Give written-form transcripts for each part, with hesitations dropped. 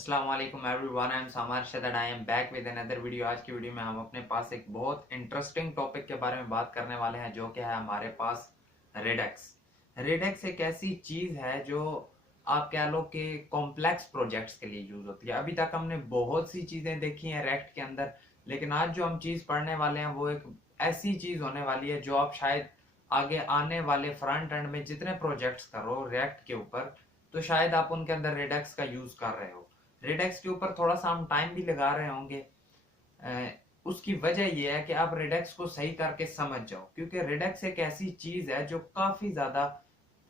अस्सलाम वालेकुम everyone, I am सामार शदद। I am back with another video. आज की वीडियो में हम अपने पास एक बहुत इंटरेस्टिंग टॉपिक के बारे में बात करने वाले हैं, जो कि है हमारे पास रेडेक्स। रेडेक्स एक ऐसी चीज है जो आप कह लो कि कॉम्प्लेक्स प्रोजेक्ट्स के लिए यूज होती है। अभी तक हमने बहुत सी चीजें देखी हैं रेक्ट के अंदर, लेकिन आज जो हम चीज पढ़ने वाले हैं वो एक ऐसी चीज होने वाली है जो आप शायद आगे आने वाले फ्रंट एंड में जितने प्रोजेक्ट्स करो रिएक्ट के ऊपर, तो शायद आप उनके अंदर रेडेक्स का यूज कर रहे हो। रेडेक्स के ऊपर थोड़ा सा हम टाइम भी लगा रहे होंगे। उसकी वजह यह है कि आप रेडेक्स को सही करके समझ जाओ, क्योंकि रेडेक्स एक ऐसी चीज है जो काफी ज्यादा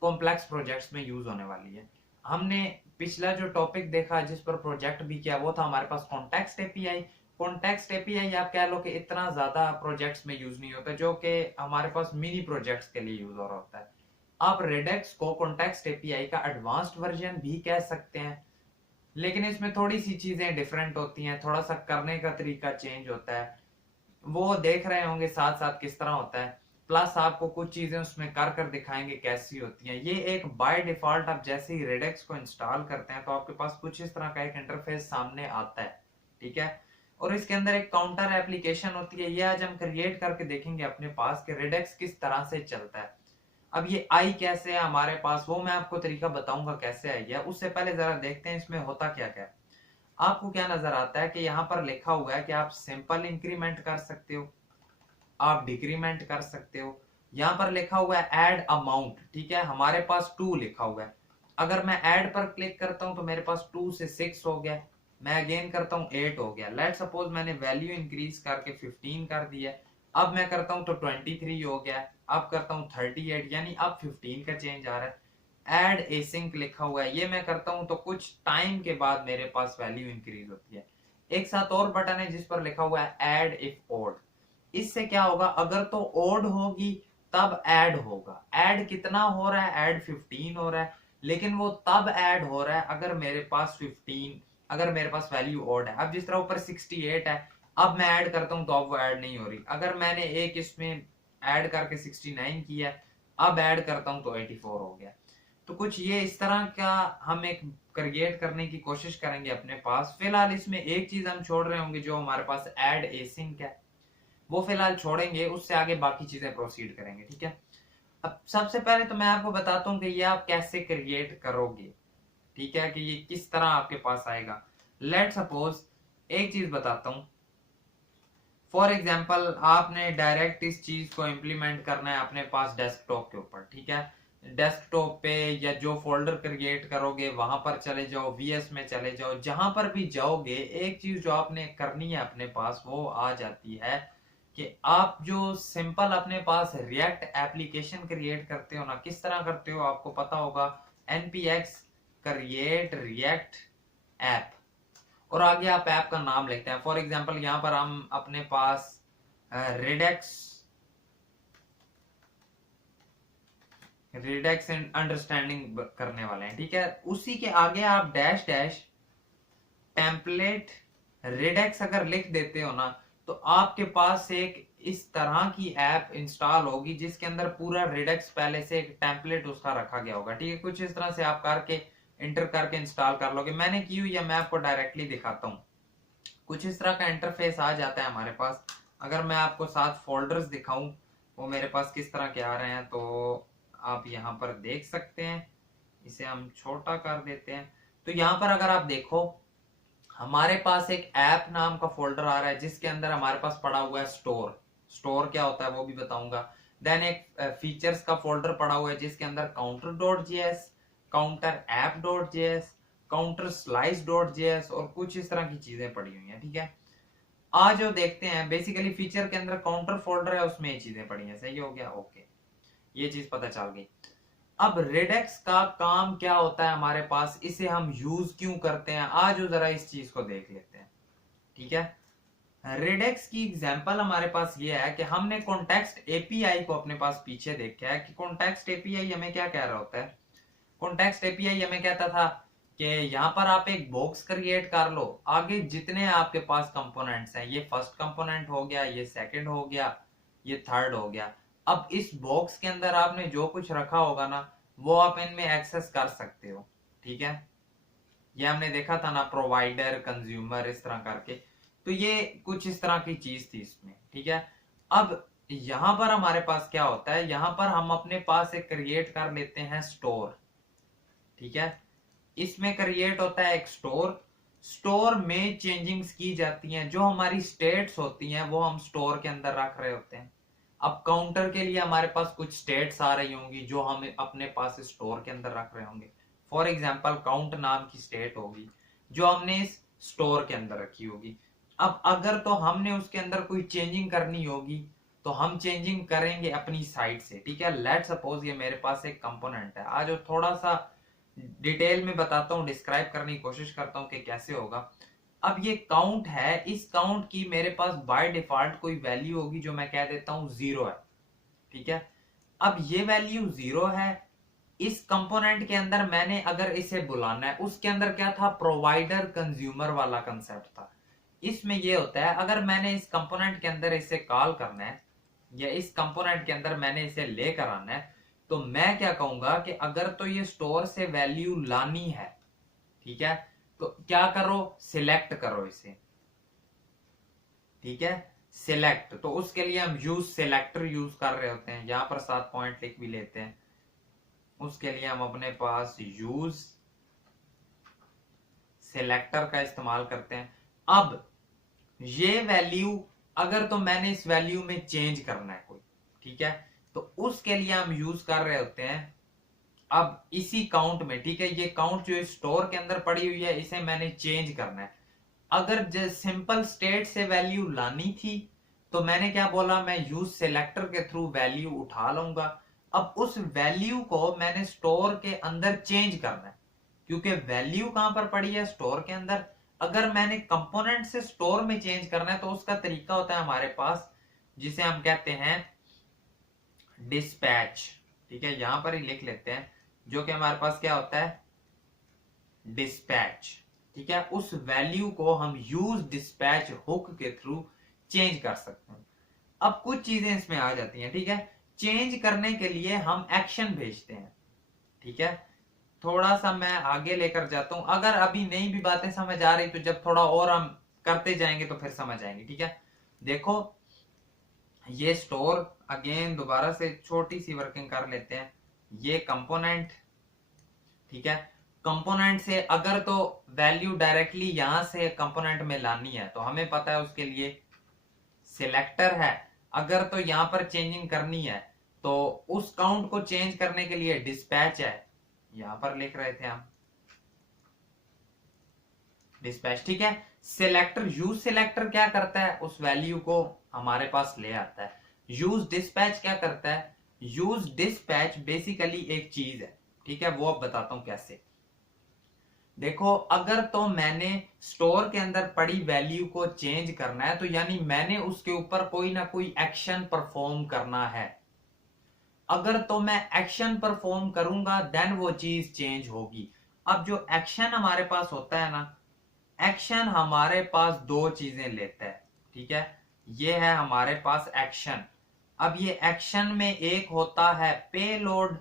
कॉम्प्लेक्स प्रोजेक्ट्स में यूज होने वाली है। हमने पिछला जो टॉपिक देखा जिस पर प्रोजेक्ट भी किया वो था हमारे पास कॉन्टेक्स्ट एपीआई। कॉन्टेक्स्ट एपीआई आप कह लो कि इतना ज्यादा प्रोजेक्ट्स में यूज नहीं होता, जो कि हमारे पास मिनी प्रोजेक्ट्स के लिए यूज हो रहा होता है। आप रेडेक्स को कॉन्टेक्स्ट एपीआई का एडवांस्ड वर्जन भी कह सकते हैं, लेकिन इसमें थोड़ी सी चीजें डिफरेंट होती हैं, थोड़ा सा करने का तरीका चेंज होता है। वो देख रहे होंगे साथ साथ किस तरह होता है, प्लस आपको कुछ चीजें उसमें कर कर दिखाएंगे कैसी होती हैं। ये एक बाय डिफॉल्ट आप जैसे ही रेडेक्स को इंस्टॉल करते हैं तो आपके पास कुछ इस तरह का एक इंटरफेस सामने आता है, ठीक है। और इसके अंदर एक काउंटर एप्लीकेशन होती है। ये आज हम क्रिएट करके देखेंगे अपने पास कि रेडेक्स किस तरह से चलता है। अब ये आई कैसे है हमारे पास, वो मैं आपको तरीका बताऊंगा कैसे आई है। उससे पहले जरा देखते हैं इसमें होता क्या क्या है। आपको क्या नजर आता है कि यहाँ पर लिखा हुआ है कि आप सिंपल इंक्रीमेंट कर सकते हो, आप डिक्रीमेंट कर सकते हो। यहाँ पर लिखा हुआ है ऐड अमाउंट, ठीक है। हमारे पास 2 लिखा हुआ है। अगर मैं ऐड पर क्लिक करता हूं तो मेरे पास 2 से 6 हो गया। मैं अगेन करता हूं 8 हो गया। लेट सपोज मैंने वैल्यू इंक्रीज करके 15 कर दिया। अब मैं करता हूं तो 23 हो गया। अब करता हूं 38, यानी अब 15 का चेंज आ रहा है। एड एसिंक लिखा हुआ है, ये मैं करता हूं तो कुछ टाइम के बाद मेरे पास वैल्यू इंक्रीज होती है। एक साथ और बटन है जिस पर लिखा हुआ है एड इफ ओड। इससे क्या होगा, अगर तो ओड होगी तब ऐड होगा। ऐड कितना हो रहा है, ऐड 15 हो रहा है, लेकिन वो तब ऐड हो रहा है अगर मेरे पास 15, अगर मेरे पास वैल्यू ओड है। अब जिस तरह ऊपर 68 है, अब मैं ऐड करता हूं तो अब वो ऐड नहीं हो रही। अगर मैंने एक इसमें ऐड करके 69 किया, अब ऐड करता हूं तो 84 हो गया। तो कुछ ये इस तरह का हम एक क्रिएट करने की कोशिश करेंगे अपने पास। फिलहाल इसमें एक चीज हम छोड़ रहे होंगे जो हमारे पास ऐड एसिंक है, वो फिलहाल छोड़ेंगे, उससे आगे बाकी चीजें प्रोसीड करेंगे, ठीक है। अब सबसे पहले तो मैं आपको बताता हूँ कि ये आप कैसे क्रिएट करोगे, ठीक है, कि ये किस तरह आपके पास आएगा। लेट सपोज एक चीज बताता हूँ। फॉर एग्जाम्पल आपने डायरेक्ट इस चीज को इम्प्लीमेंट करना है अपने पास डेस्कटॉप के ऊपर, ठीक है। डेस्कटॉप पे या जो फोल्डर क्रिएट करोगे वहां पर चले जाओ, वीएस में चले जाओ, जहां पर भी जाओगे एक चीज जो आपने करनी है अपने पास वो आ जाती है कि आप जो सिंपल अपने पास रिएक्ट एप्लीकेशन क्रिएट करते हो ना, किस तरह करते हो आपको पता होगा। npx क्रिएट रिएक्ट ऐप, और आगे आप ऐप का नाम लिखते हैं। फॉर एग्जांपल यहाँ पर हम अपने पास रिडेक्स रिडेक्स एंड अंडरस्टैंडिंग करने वाले हैं, ठीक है। उसी के आगे आप डैश डैश टेम्पलेट रिडेक्स अगर लिख देते हो ना, तो आपके पास एक इस तरह की ऐप इंस्टॉल होगी जिसके अंदर पूरा रिडेक्स पहले से एक टेम्पलेट उसका रखा गया होगा, ठीक है। कुछ इस तरह से आप करके इंटर करके इंस्टॉल कर लोगे। मैंने की हुई है, मैं आपको डायरेक्टली दिखाता हूँ। कुछ इस तरह का इंटरफेस आ जाता है हमारे पास। अगर मैं आपको साथ फोल्डर्स दिखाऊं वो मेरे पास किस तरह के आ रहे हैं, तो आप यहाँ पर देख सकते हैं। इसे हम छोटा कर देते हैं। तो यहाँ पर अगर आप देखो, हमारे पास एक ऐप नाम का फोल्डर आ रहा है जिसके अंदर हमारे पास पड़ा हुआ है स्टोर। स्टोर क्या होता है वो भी बताऊंगा। देन एक फीचर्स का फोल्डर पड़ा हुआ है जिसके अंदर counter dot JS, counter app dot JS, counter slice dot JS और कुछ इस तरह की चीजें पड़ी हुई हैं, ठीक है। आज जो देखते हैं बेसिकली फीचर के अंदर काउंटर फोल्डर है, उसमें ये चीजें पड़ी हैं। सही हो गया, ओके, ये चीज पता चल गई। अब रेडेक्स का काम क्या होता है हमारे पास, इसे हम यूज क्यों करते हैं, आज जरा इस चीज को देख लेते हैं, ठीक है। रेडेक्स की एग्जांपल हमारे पास ये है कि हमने कॉन्टेक्स्ट एपीआई को अपने पास पीछे देखा है कि कॉन्टेक्स्ट एपीआई हमें क्या कह रहा होता है। कॉन्टेक्स्ट एपीआई हमें कहता था कि यहाँ पर आप एक बॉक्स क्रिएट कर लो, आगे जितने आपके पास कंपोनेंट्स हैं, ये फर्स्ट कंपोनेंट हो गया, ये सेकंड हो गया, ये थर्ड हो गया। अब इस बॉक्स के अंदर आपने जो कुछ रखा होगा ना, वो आप इनमें एक्सेस कर सकते हो, ठीक है। ये हमने देखा था ना, प्रोवाइडर कंज्यूमर इस तरह करके, तो ये कुछ इस तरह की चीज थी इसमें, ठीक है। अब यहां पर हमारे पास क्या होता है, यहां पर हम अपने पास एक क्रिएट कर लेते हैं स्टोर, ठीक है। इसमें क्रिएट होता है एक स्टोर, स्टोर में चेंजिंग्स की जाती हैं, जो हमारी स्टेट्स होती हैं वो हम स्टोर के अंदर रख रहे होते हैं। अब काउंटर के लिए हमारे पास कुछ स्टेट्स आ रही होंगी जो हम अपने पास स्टोर के अंदर रख रहे होंगे। फॉर एग्जाम्पल काउंट नाम की स्टेट होगी जो हमने इस स्टोर के अंदर रखी होगी। अब अगर तो हमने उसके अंदर कोई चेंजिंग करनी होगी तो हम चेंजिंग करेंगे अपनी साइड से, ठीक है। लेट सपोज ये मेरे पास एक कंपोनेंट है, आज थोड़ा सा डिटेल में बताता हूँ, डिस्क्राइब करने की कोशिश करता हूँ कि कैसे होगा। अब ये काउंट है, इस काउंट की मेरे पास बाय डिफॉल्ट कोई वैल्यू होगी जो मैं कह देता हूं 0 है, ठीक है। अब ये वैल्यू 0 है, इस कंपोनेंट के अंदर मैंने अगर इसे बुलाना है, उसके अंदर क्या था, प्रोवाइडर कंज्यूमर वाला कंसेप्ट था। इसमें ये होता है अगर मैंने इस कंपोनेंट के अंदर इसे कॉल करना है या इस कंपोनेंट के अंदर मैंने इसे लेकर आना है, तो मैं क्या कहूंगा कि अगर तो ये स्टोर से वैल्यू लानी है, ठीक है, तो क्या करो, सिलेक्ट करो इसे, ठीक है, सिलेक्ट। तो उसके लिए हम यूज सिलेक्टर यूज कर रहे होते हैं, यहां पर 7 पॉइंट लिख भी लेते हैं। उसके लिए हम अपने पास यूज सिलेक्टर का इस्तेमाल करते हैं। अब ये वैल्यू अगर तो मैंने इस वैल्यू में चेंज करना है कोई, ठीक है, तो उसके लिए हम यूज कर रहे होते हैं अब इसी काउंट में, ठीक है। ये काउंट जो स्टोर के अंदर पड़ी हुई है इसे मैंने चेंज करना है। अगर सिंपल स्टेट से वैल्यू लानी थी तो मैंने क्या बोला, मैं यूज सिलेक्टर के थ्रू वैल्यू उठा लूंगा। अब उस वैल्यू को मैंने स्टोर के अंदर चेंज करना है, क्योंकि वैल्यू कहां पर पड़ी है, स्टोर के अंदर। अगर मैंने कंपोनेंट से स्टोर में चेंज करना है तो उसका तरीका होता है हमारे पास, जिसे हम कहते हैं डिस्पैच, ठीक है। यहां पर ही लिख लेते हैं, जो कि हमारे पास क्या होता है, डिस्पैच, ठीक है। उस वैल्यू को हम यूज डिस्पैच हुक के थ्रू चेंज कर सकते हैं। अब कुछ चीजें इसमें आ जाती हैं, ठीक है। चेंज करने के लिए हम एक्शन भेजते हैं, ठीक है। थोड़ा सा मैं आगे लेकर जाता हूं, अगर अभी नहीं भी बातें समझ आ रही तो जब थोड़ा और हम करते जाएंगे तो फिर समझ आएंगे, ठीक है। देखो ये स्टोर, अगेन दोबारा से छोटी सी वर्किंग कर लेते हैं। ये कंपोनेंट, ठीक है। कंपोनेंट से अगर तो वैल्यू डायरेक्टली यहां से कंपोनेंट में लानी है तो हमें पता है उसके लिए सिलेक्टर है। अगर तो यहां पर चेंजिंग करनी है तो उस काउंट को चेंज करने के लिए डिस्पैच है, यहां पर लिख रहे थे हम डिस्पैच, ठीक है। सिलेक्टर, यूज सिलेक्टर क्या करता है, उस वैल्यू को हमारे पास ले आता है। यूज डिस्पैच क्या करता है, यूज डिस्पैच बेसिकली एक चीज है, ठीक है, वो अब बताता हूं कैसे। देखो अगर तो मैंने स्टोर के अंदर पड़ी वैल्यू को चेंज करना है तो यानी मैंने उसके ऊपर कोई ना कोई एक्शन परफॉर्म करना है। अगर तो मैं एक्शन परफॉर्म करूंगा देन वो चीज चेंज होगी। अब जो एक्शन हमारे पास होता है ना, एक्शन हमारे पास दो चीजें लेता है, ठीक है। ये है हमारे पास एक्शन। अब ये एक्शन में एक होता है पेलोड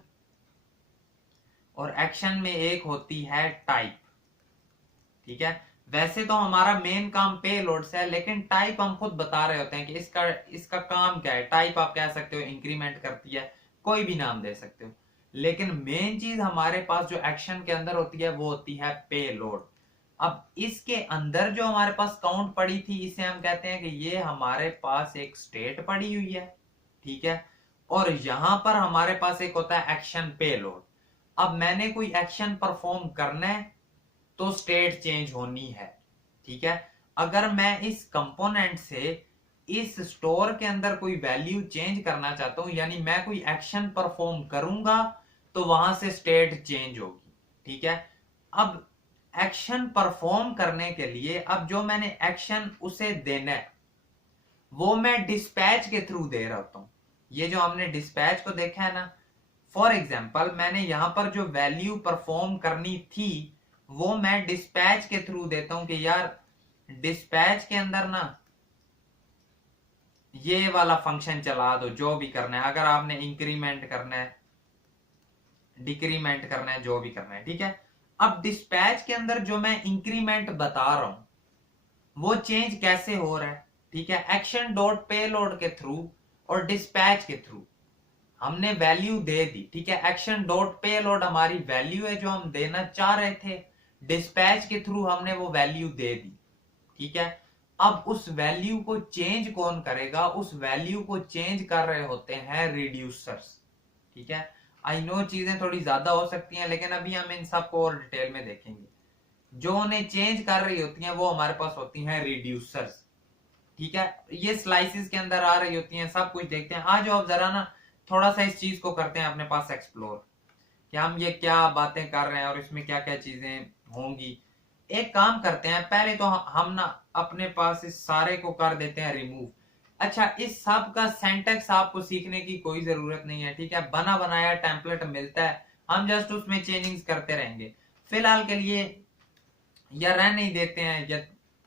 और एक्शन में एक होती है टाइप, ठीक है। वैसे तो हमारा मेन काम पेलोड से है, लेकिन टाइप हम खुद बता रहे होते हैं कि इसका काम क्या है। टाइप आप कह सकते हो इंक्रीमेंट करती है, कोई भी नाम दे सकते हो, लेकिन मेन चीज हमारे पास जो एक्शन के अंदर होती है वो होती है पेलोड। अब इसके अंदर जो हमारे पास काउंट पड़ी थी इसे हम कहते हैं कि ये हमारे पास एक स्टेट पड़ी हुई है, ठीक है। और यहां पर हमारे पास एक होता है एक्शन पेलोड। अब मैंने कोई एक्शन परफॉर्म करना है तो स्टेट चेंज होनी है, ठीक है। अगर मैं इस कंपोनेंट से इस स्टोर के अंदर कोई वैल्यू चेंज करना चाहता हूं, यानी मैं कोई एक्शन परफॉर्म करूंगा तो वहां से स्टेट चेंज होगी, ठीक है। अब एक्शन परफॉर्म करने के लिए अब जो मैंने एक्शन उसे देना है वो मैं डिस्पैच के थ्रू दे रहा होता हूं। ये जो हमने डिस्पैच को देखा है ना, फॉर एग्जाम्पल मैंने यहां पर जो वैल्यू परफॉर्म करनी थी वो मैं डिस्पैच के थ्रू देता हूं कि यार डिस्पैच के अंदर ना ये वाला फंक्शन चला दो, जो भी करना है। अगर आपने इंक्रीमेंट करना है, डिक्रीमेंट करना है, जो भी करना है, ठीक है। अब डिस्पैच के अंदर जो मैं इंक्रीमेंट बता रहा हूं वो चेंज कैसे हो रहा है, ठीक है। एक्शन डॉट पेलोड के थ्रू और डिस्पैच के थ्रू हमने वैल्यू दे दी, ठीक है। एक्शन डॉट पेलोड हमारी वैल्यू है जो हम देना चाह रहे थे, डिस्पैच के थ्रू हमने वो वैल्यू दे दी, ठीक है। अब उस वैल्यू को चेंज कौन करेगा, उस वैल्यू को चेंज कर रहे होते हैं रिड्यूसर्स, ठीक है। आई नो चीजें थोड़ी ज्यादा हो सकती हैं, लेकिन अभी हम इन सबको और डिटेल में देखेंगे। जो उन्हें चेंज कर रही होती हैं वो हमारे पास होती हैं रिड्यूसर्स, ठीक है। ये स्लाइसिस के अंदर आ रही होती हैं, सब कुछ देखते हैं। आज आप जरा ना थोड़ा सा इस चीज को करते हैं अपने पास एक्सप्लोर, कि हम ये क्या बातें कर रहे हैं और इसमें क्या क्या चीजें होंगी। एक काम करते हैं, पहले तो हम ना अपने पास इस सारे को कर देते हैं रिमूव। अच्छा, इस सब का सिंटैक्स आपको सीखने की कोई जरूरत नहीं है, ठीक है। बना बनाया टेम्पलेट मिलता है, हम जस्ट उसमें चेंजिंग्स करते रहेंगे। फिलहाल के लिए या रन नहीं देते हैं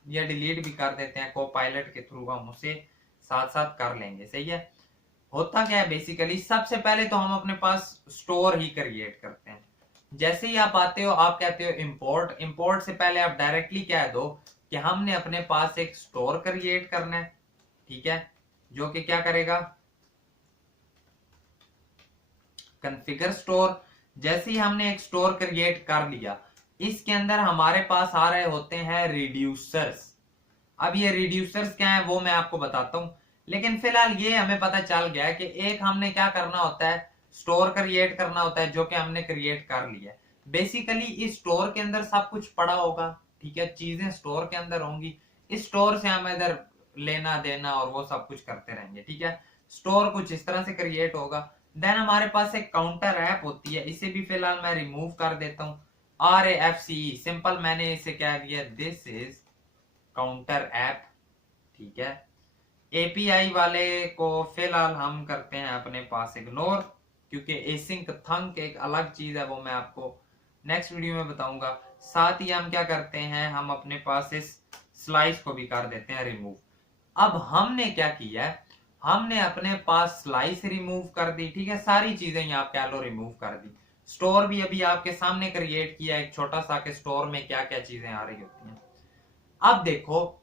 या डिलीट भी कर देते हैं, को पायलट के थ्रू हम उसे साथ साथ कर लेंगे, सही है। होता क्या है बेसिकली, सबसे पहले तो हम अपने पास स्टोर ही क्रिएट करते हैं। जैसे ही आप आते हो आप कहते हो इंपोर्ट। इंपोर्ट से पहले आप डायरेक्टली कह दो कि हमने अपने पास एक स्टोर क्रिएट करना है, ठीक है, जो कि क्या करेगा, कॉन्फ़िगर स्टोर। जैसे ही हमने एक स्टोर क्रिएट कर लिया, इसके अंदर हमारे पास आ रहे होते हैं रिड्यूसर्स। अब ये रिड्यूसर्स क्या है वो मैं आपको बताता हूं, लेकिन फिलहाल ये हमें पता चल गया है कि एक हमने क्या करना होता है, स्टोर क्रिएट करना होता है, जो कि हमने क्रिएट कर लिया है। बेसिकली इस स्टोर के अंदर सब कुछ पड़ा होगा, ठीक है, चीजें स्टोर के अंदर होंगी। इस स्टोर से हम इधर लेना देना और वो सब कुछ करते रहेंगे, ठीक है। स्टोर कुछ इस तरह से क्रिएट होगा। देन हमारे पास एक काउंटर ऐप होती है, इसे भी फिलहाल मैं रिमूव कर देता हूँ। RAFCE सिंपल, मैंने इसे क्या दिया, दिस इज काउंटर ऐप, ठीक है। एपीआई वाले को फिलहाल हम करते हैं अपने पास इग्नोर, क्योंकि एसिंक थंक एक अलग चीज है, वो मैं आपको नेक्स्ट वीडियो में बताऊंगा। साथ ही हम क्या करते हैं, हम अपने पास इस स्लाइस को भी कर देते हैं रिमूव। अब हमने क्या किया है, हमने अपने पास स्लाइस रिमूव कर दी, ठीक है, सारी चीजें यहाँ कह लो रिमूव कर दी। स्टोर भी अभी आपके सामने क्रिएट किया एक छोटा सा, के स्टोर में क्या क्या चीजें आ रही होती हैं। अब देखो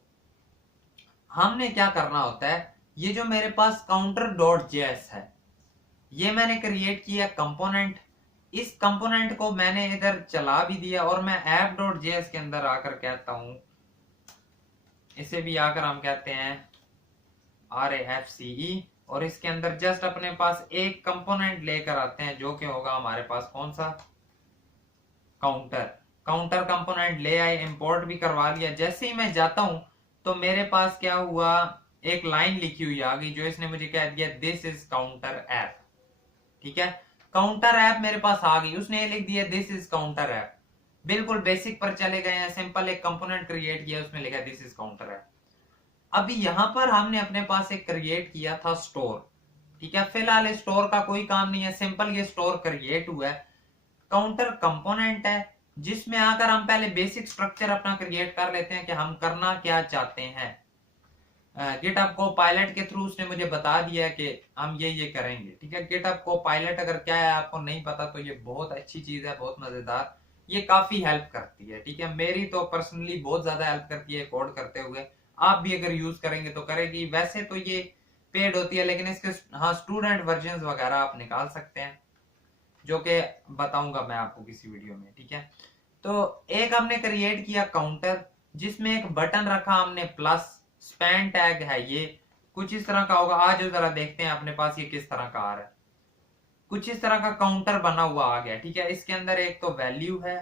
हमने क्या करना होता है, ये जो मेरे पास काउंटर डॉट जेएस है, ये मैंने क्रिएट किया कंपोनेंट। इस कंपोनेंट को मैंने इधर चला भी दिया और मैं ऐप डॉट जेएस के अंदर आकर कहता हूं, इसे भी आकर हम कहते हैं RAFCE, और इसके अंदर जस्ट अपने पास एक कंपोनेंट लेकर आते हैं, जो कि होगा हमारे पास कौन सा, काउंटर। काउंटर कंपोनेंट ले आए, इंपोर्ट भी करवा लिया। जैसे ही मैं जाता हूं तो मेरे पास क्या हुआ, एक लाइन लिखी हुई आ गई, जो इसने मुझे कह दिया दिस इज काउंटर ऐप, ठीक है। काउंटर ऐप मेरे पास आ गई, उसने लिख दिया दिस इज काउंटर ऐप। बिल्कुल बेसिक पर चले गए हैं, सिंपल एक कंपोनेंट क्रिएट किया, उसमें लिखा दिस इज काउंटर ऐप। अभी यहां पर हमने अपने पास एक क्रिएट किया था स्टोर, ठीक है। फिलहाल स्टोर का कोई काम नहीं है, सिंपल ये स्टोर क्रिएट हुआ है। काउंटर कंपोनेंट है, जिसमें आकर हम पहले बेसिक स्ट्रक्चर अपना क्रिएट कर लेते हैं कि हम करना क्या चाहते हैं। गिटहब को पायलट के थ्रू उसने मुझे बता दिया है कि हम ये करेंगे, ठीक है। गिटहब को पायलट अगर क्या है आपको नहीं पता तो ये बहुत अच्छी चीज है, बहुत मजेदार, ये काफी हेल्प करती है, ठीक है। मेरी तो पर्सनली बहुत ज्यादा हेल्प करती है कोड करते हुए, आप भी अगर यूज करेंगे तो करेगी। वैसे तो ये पेड होती है, लेकिन इसके हाँ स्टूडेंट वर्जन वगैरह आप निकाल सकते हैं, जो कि बताऊंगा मैं आपको किसी वीडियो में, ठीक है। तो एक हमने क्रिएट किया काउंटर, जिसमें एक बटन रखा हमने प्लस, स्पैन टैग है, ये कुछ इस तरह का होगा। आज जरा देखते हैं अपने पास ये किस तरह का आ रहा है। कुछ इस तरह का काउंटर बना हुआ आ गया, ठीक है। इसके अंदर एक तो वैल्यू है,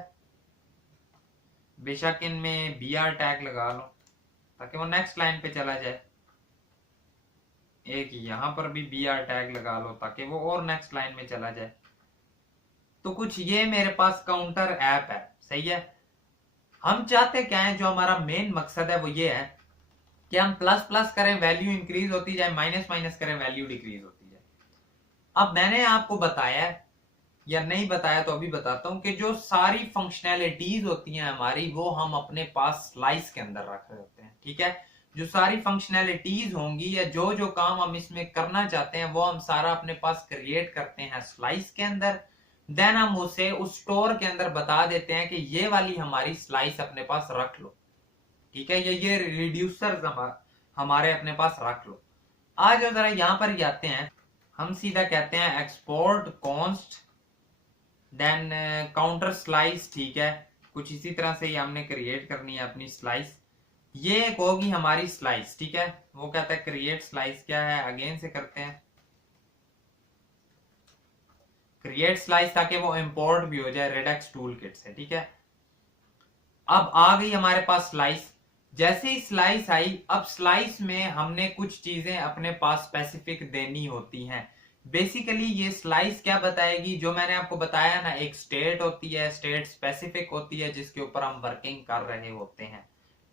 बेशक इनमें BR टैग लगा लो ताकि वो नेक्स्ट लाइन पे चला जाए। एक यहां पर भी BR टैग लगा लो ताकि वो और नेक्स्ट लाइन में चला जाए। तो कुछ ये मेरे पास काउंटर ऐप है, सही है। हम चाहते क्या है, जो हमारा मेन मकसद है वो ये है कि हम प्लस प्लस करें वैल्यू इंक्रीज होती जाए, माइनस माइनस करें वैल्यू डिक्रीज होती जाए। अब मैंने आपको बताया या नहीं बताया तो अभी बताता हूं कि जो सारी फंक्शनैलिटीज होती हैं हमारी, वो हम अपने पास स्लाइस के अंदर रख रहे होते हैं, ठीक है। जो सारी फंक्शनैलिटीज होंगी या जो जो काम हम इसमें करना चाहते हैं वो हम सारा अपने पास क्रिएट करते हैं स्लाइस के अंदर। देन हम उसे उस स्टोर के अंदर बता देते हैं कि ये वाली हमारी स्लाइस अपने पास रख लो, ठीक है, ये रिड्यूसर हमारे अपने पास रख लो। आज जरा यहां पर आते हैं, हम सीधा कहते हैं export const then counter slice, ठीक है, कुछ इसी तरह से ही हमने क्रिएट करनी है अपनी स्लाइस। ये एक होगी हमारी स्लाइस, ठीक है, वो कहता है क्रिएट स्लाइस क्या है, अगेन से करते हैं क्रिएट स्लाइस ताकि वो इंपोर्ट भी हो जाए रेडेक्स टूल किट से, ठीक है। अब आ गई हमारे पास स्लाइस। जैसे ही स्लाइस आई, अब स्लाइस में हमने कुछ चीजें अपने पास स्पेसिफिक देनी होती हैं। बेसिकली ये स्लाइस क्या बताएगी, जो मैंने आपको बताया ना, एक स्टेट होती है, स्टेट स्पेसिफिक होती है जिसके ऊपर हम वर्किंग कर रहे होते हैं,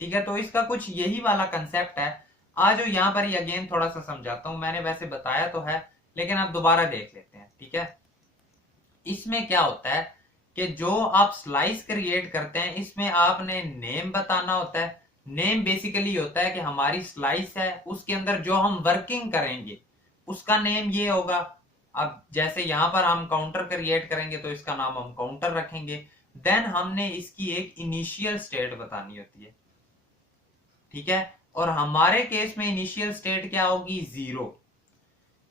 ठीक है। तो इसका कुछ यही वाला कंसेप्ट है। आज यहाँ पर ही अगेन थोड़ा सा समझाता हूं, मैंने वैसे बताया तो है लेकिन आप दोबारा देख लेते हैं, ठीक है। इसमें क्या होता है कि जो आप स्लाइस क्रिएट करते हैं इसमें आपने नेम बताना होता है। नेम बेसिकली होता है कि हमारी स्लाइस है, उसके अंदर जो हम वर्किंग करेंगे उसका नेम ये होगा। अब जैसे यहां पर हम काउंटर क्रिएट करेंगे तो इसका नाम हम काउंटर रखेंगे। देन हमने इसकी एक इनिशियल स्टेट बतानी होती है, ठीक है, और हमारे केस में इनिशियल स्टेट क्या होगी, 0।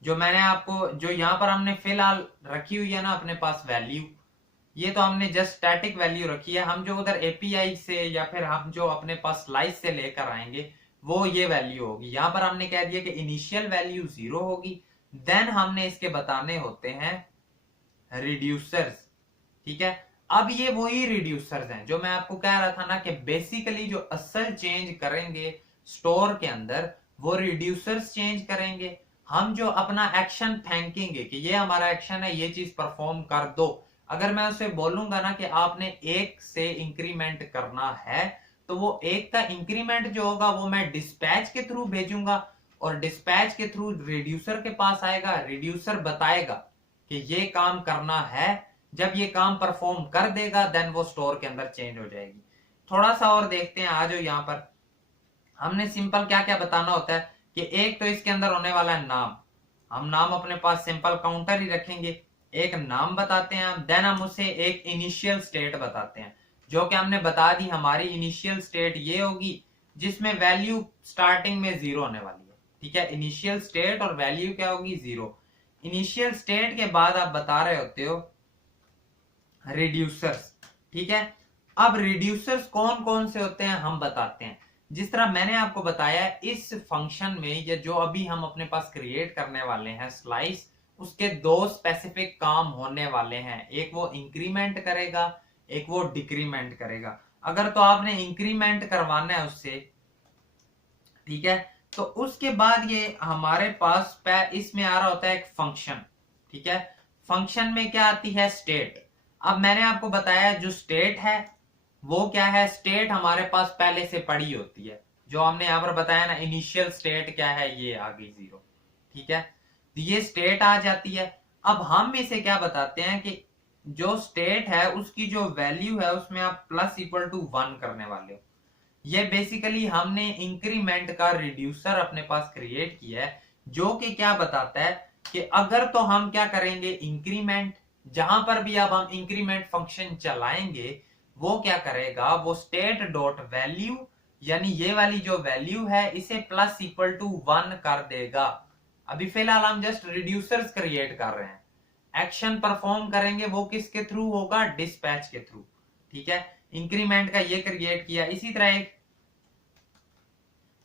जो मैंने आपको, जो यहां पर हमने फिलहाल रखी हुई है ना अपने पास वैल्यू, ये तो हमने जस्ट स्टैटिक वैल्यू रखी है। हम जो उधर एपीआई से या फिर हम जो अपने पास स्लाइस से लेकर आएंगे वो ये वैल्यू होगी। यहां पर हमने कह दिया कि इनिशियल वैल्यू 0 होगी। देन हमने इसके बताने होते हैं रिड्यूसर्स, ठीक है। अब ये वही रिड्यूसर्स हैं जो मैं आपको कह रहा था ना कि बेसिकली जो असल चेंज करेंगे स्टोर के अंदर वो रिड्यूसर्स चेंज करेंगे। हम जो अपना एक्शन फेंकेंगे कि ये हमारा एक्शन है, ये चीज परफॉर्म कर दो, अगर मैं उसे बोलूंगा ना कि आपने 1 से इंक्रीमेंट करना है, तो वो 1 का इंक्रीमेंट जो होगा वो मैं डिस्पैच के थ्रू भेजूंगा और डिस्पैच के थ्रू रिड्यूसर के पास आएगा। रिड्यूसर बताएगा कि ये काम करना है, जब ये काम परफॉर्म कर देगा देन वो स्टोर के अंदर चेंज हो जाएगी। थोड़ा सा और देखते हैं। आज यहाँ पर हमने सिंपल क्या क्या बताना होता है कि एक तो इसके अंदर होने वाला है नाम। हम नाम अपने पास सिंपल काउंटर ही रखेंगे, एक नाम बताते हैं हम। देन हम उसे एक इनिशियल स्टेट बताते हैं, जो कि हमने बता दी हमारी इनिशियल स्टेट ये होगी जिसमें वैल्यू स्टार्टिंग में 0 होने वाली है, ठीक है। इनिशियल स्टेट और वैल्यू क्या होगी, 0। इनिशियल स्टेट के बाद आप बता रहे होते हो रिड्यूसर्स, ठीक है। अब रिड्यूसर्स कौन कौन से होते हैं हम बताते हैं। जिस तरह मैंने आपको बताया इस फंक्शन में, या जो अभी हम अपने पास क्रिएट करने वाले हैं स्लाइस, उसके 2 स्पेसिफिक काम होने वाले हैं। एक वो इंक्रीमेंट करेगा, एक वो डिक्रीमेंट करेगा। अगर तो आपने इंक्रीमेंट करवाना है उससे, ठीक है, तो उसके बाद ये हमारे पास इसमें आ रहा होता है एक फंक्शन, ठीक है। फंक्शन में क्या आती है, स्टेट। अब मैंने आपको बताया जो स्टेट है वो क्या है, स्टेट हमारे पास पहले से पड़ी होती है। जो हमने यहां पर बताया ना इनिशियल स्टेट क्या है, ये आ गई 0, ठीक है, तो ये स्टेट आ जाती है। अब हम इसे क्या बताते हैं कि जो स्टेट है उसकी जो वैल्यू है उसमें आप प्लस इक्वल टू 1 करने वाले हो। ये बेसिकली हमने इंक्रीमेंट का रिड्यूसर अपने पास क्रिएट किया है, जो कि क्या बताता है कि अगर तो हम क्या करेंगे, इंक्रीमेंट, जहां पर भी अब हम इंक्रीमेंट फंक्शन चलाएंगे वो क्या करेगा, वो स्टेट डॉट वैल्यू, यानी ये वाली जो वैल्यू है इसे प्लस इक्वल टू 1 कर देगा। अभी फिलहाल हम जस्ट रिड्यूसर्स क्रिएट कर रहे हैं, एक्शन परफॉर्म करेंगे वो किसके थ्रू होगा, डिस्पैच के थ्रू, ठीक है। इंक्रीमेंट का ये क्रिएट किया, इसी तरह एक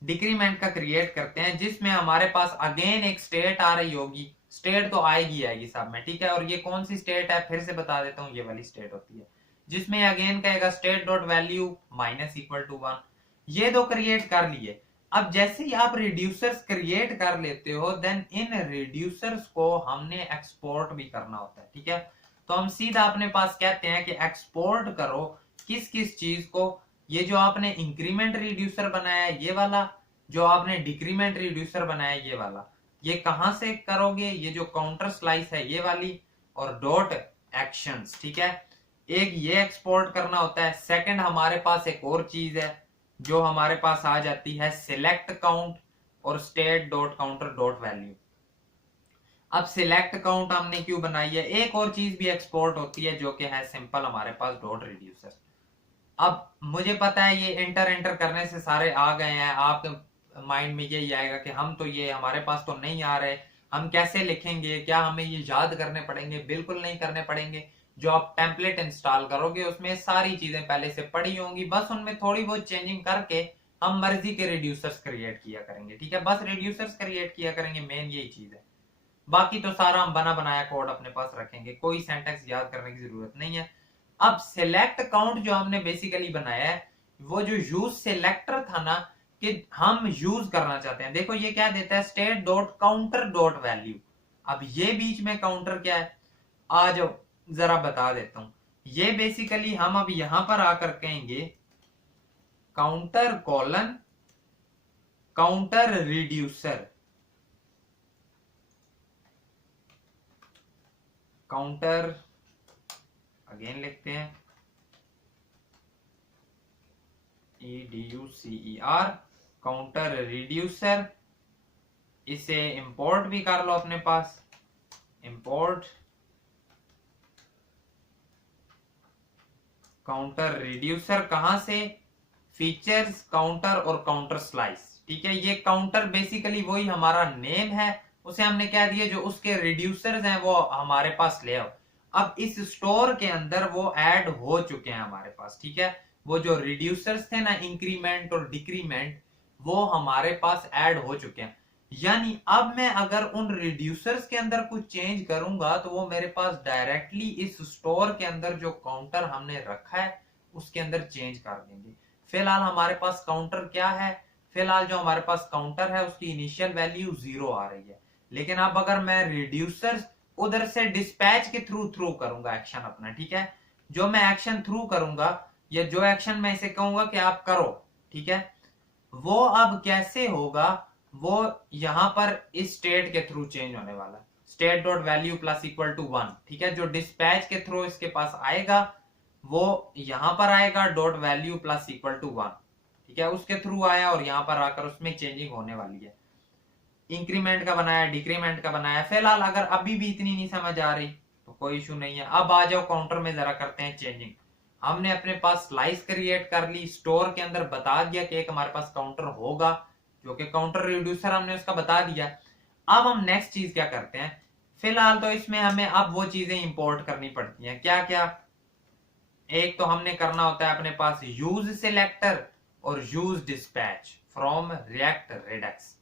डिक्रीमेंट का क्रिएट करते हैं जिसमें हमारे पास अगेन एक स्टेट आ रही होगी। स्टेट तो आएगी सब में, ठीक है। और ये कौन सी स्टेट है फिर से बता देता हूं, ये वाली स्टेट होती है जिसमें अगेन कहेगा state dot value minus equal to 1। ये दो क्रिएट कर लिए। अब जैसे ही आप रिड्यूसर्स क्रिएट कर लेते हो देन इन रिड्यूसर्स को हमने एक्सपोर्ट भी करना होता है, ठीक है। तो हम सीधा अपने पास कहते हैं कि एक्सपोर्ट करो किस किस चीज को, ये जो आपने इंक्रीमेंट रिड्यूसर बनाया है ये वाला, जो आपने डिक्रीमेंट रिड्यूसर बनाया है ये वाला, ये कहां से करोगे, ये जो काउंटर स्लाइस है ये वाली, और डॉट एक्शंस, ठीक है। एक ये एक्सपोर्ट करना होता है। सेकंड हमारे पास एक और चीज है जो हमारे पास आ जाती है, सिलेक्ट काउंट और state dot counter dot value. अब सिलेक्ट काउंट हमने क्यों बनाई है, एक और चीज भी एक्सपोर्ट होती है जो कि है सिंपल हमारे पास डॉट रिड्यूसर। अब मुझे पता है ये एंटर एंटर करने से सारे आ गए हैं, आपके माइंड में यही आएगा कि हम तो ये हमारे पास तो नहीं आ रहे, हम कैसे लिखेंगे, क्या हमें ये याद करने पड़ेंगे? बिल्कुल नहीं करने पड़ेंगे। जो आप टेम्पलेट इंस्टॉल करोगे उसमें सारी चीजें पहले से पड़ी होंगी, बस उनमें थोड़ी बहुत चेंजिंग करके हम मर्जी के रिड्यूसर्स क्रिएट किया करेंगे। ठीक है, बस रिड्यूसर्स क्रिएट किया करेंगे, मेन यही चीज है। बाकी तो सारा हम बना बनाया कोड अपने पास रखेंगे, कोई सेंटेक्स याद करने की जरूरत नहीं है। अब सिलेक्ट काउंट जो हमने बेसिकली बनाया है, वो जो यूज सिलेक्टर था ना, कि हम यूज करना चाहते हैं, देखो ये क्या देता है, state dot counter dot value. अब ये बीच में काउंटर क्या है, आज जरा बता देता हूं। ये बेसिकली हम अब यहां पर आकर कहेंगे counter colon counter reducer, counter again लिखते हैं EDUCER, काउंटर रिड्यूसर। इसे इंपोर्ट भी कर लो अपने पास, इंपोर्ट काउंटर रिड्यूसर कहां से, फीचर्स काउंटर और काउंटर स्लाइस। ठीक है, ये काउंटर बेसिकली वही हमारा नेम है, उसे हमने क्या दिया, जो उसके रिड्यूसर्स हैं वो हमारे पास ले आओ। अब इस स्टोर के अंदर वो ऐड हो चुके हैं हमारे पास। ठीक है, वो जो रिड्यूसर्स थे ना, इंक्रीमेंट और डिक्रीमेंट, वो हमारे पास ऐड हो चुके हैं। यानी अब मैं अगर उन रिड्यूसर्स के अंदर कुछ चेंज करूंगा तो वो मेरे पास डायरेक्टली इस स्टोर के अंदर जो काउंटर हमने रखा है उसके अंदर चेंज कर देंगे। फिलहाल हमारे पास काउंटर क्या है, फिलहाल जो हमारे पास काउंटर है उसकी इनिशियल वैल्यू 0 आ रही है। लेकिन अब अगर मैं रिड्यूसर्स उधर से डिस्पैच के थ्रू करूंगा एक्शन अपना, ठीक है, जो मैं एक्शन थ्रू करूंगा या जो एक्शन मैं इसे कहूंगा कि आप करो, ठीक है, वो अब कैसे होगा, वो यहां पर इस स्टेट के थ्रू चेंज होने वाला, state dot value plus equal to 1। ठीक है, जो डिस्पैच के थ्रू इसके पास आएगा वो यहां पर आएगा dot value plus equal to 1। ठीक है, उसके थ्रू आया और यहां पर आकर उसमें चेंजिंग होने वाली है। इंक्रीमेंट का बनाया, डिक्रीमेंट का बनाया। फिलहाल अगर अभी भी इतनी नहीं समझ आ रही तो कोई इशू नहीं है। अब आ जाओ काउंटर में, जरा करते हैं चेंजिंग। हमने अपने पास स्लाइस क्रिएट कर ली, स्टोर के अंदर बता दिया कि एक हमारे पास काउंटर होगा, जो कि काउंटर रिड्यूसर हमने उसका बता दिया। अब हम नेक्स्ट चीज क्या करते हैं, फिलहाल तो इसमें हमें अब वो चीजें इंपोर्ट करनी पड़ती हैं। क्या क्या, एक तो हमने करना होता है अपने पास यूज सिलेक्टर और यूज डिस्पैच फ्रॉम रिएक्ट रेडेक्स।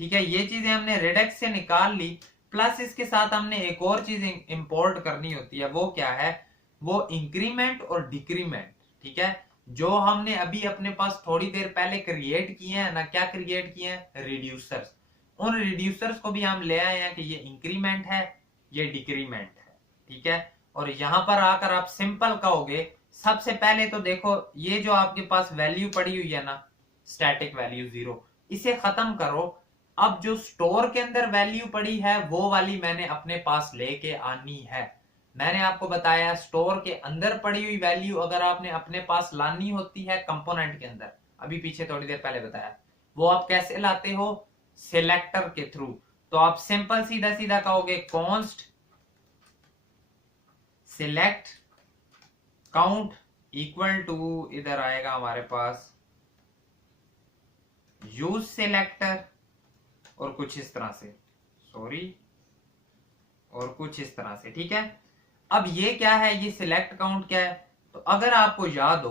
ठीक है, ये चीजें हमने रेडेक्स से निकाल ली, प्लस इसके साथ हमने एक और चीज इंपोर्ट करनी होती है, वो क्या है, वो इंक्रीमेंट और डिक्रीमेंट। ठीक है, जो हमने अभी अपने पास थोड़ी देर पहले क्रिएट किए हैं ना, क्या क्रिएट किए हैं, रिड्यूसर्स। उन रिड्यूसर्स को भी हम ले आए हैं कि ये इंक्रीमेंट है, ये डिक्रीमेंट है। ठीक है, और यहां पर आकर आप सिंपल कहोगे, सबसे पहले तो देखो ये जो आपके पास वैल्यू पड़ी हुई है ना, स्टैटिक वैल्यू 0, इसे खत्म करो। अब जो स्टोर के अंदर वैल्यू पड़ी है वो वाली मैंने अपने पास लेके आनी है। मैंने आपको बताया स्टोर के अंदर पड़ी हुई वैल्यू अगर आपने अपने पास लानी होती है कंपोनेंट के अंदर, अभी पीछे थोड़ी देर पहले बताया, वो आप कैसे लाते हो, सिलेक्टर के थ्रू। तो आप सिंपल सीधा सीधा कहोगे const select count equal to, इधर आएगा हमारे पास यूज सिलेक्टर और कुछ इस तरह से, सॉरी, और कुछ इस तरह से। ठीक है, अब ये क्या है, ये सिलेक्ट काउंट क्या है, तो अगर आपको याद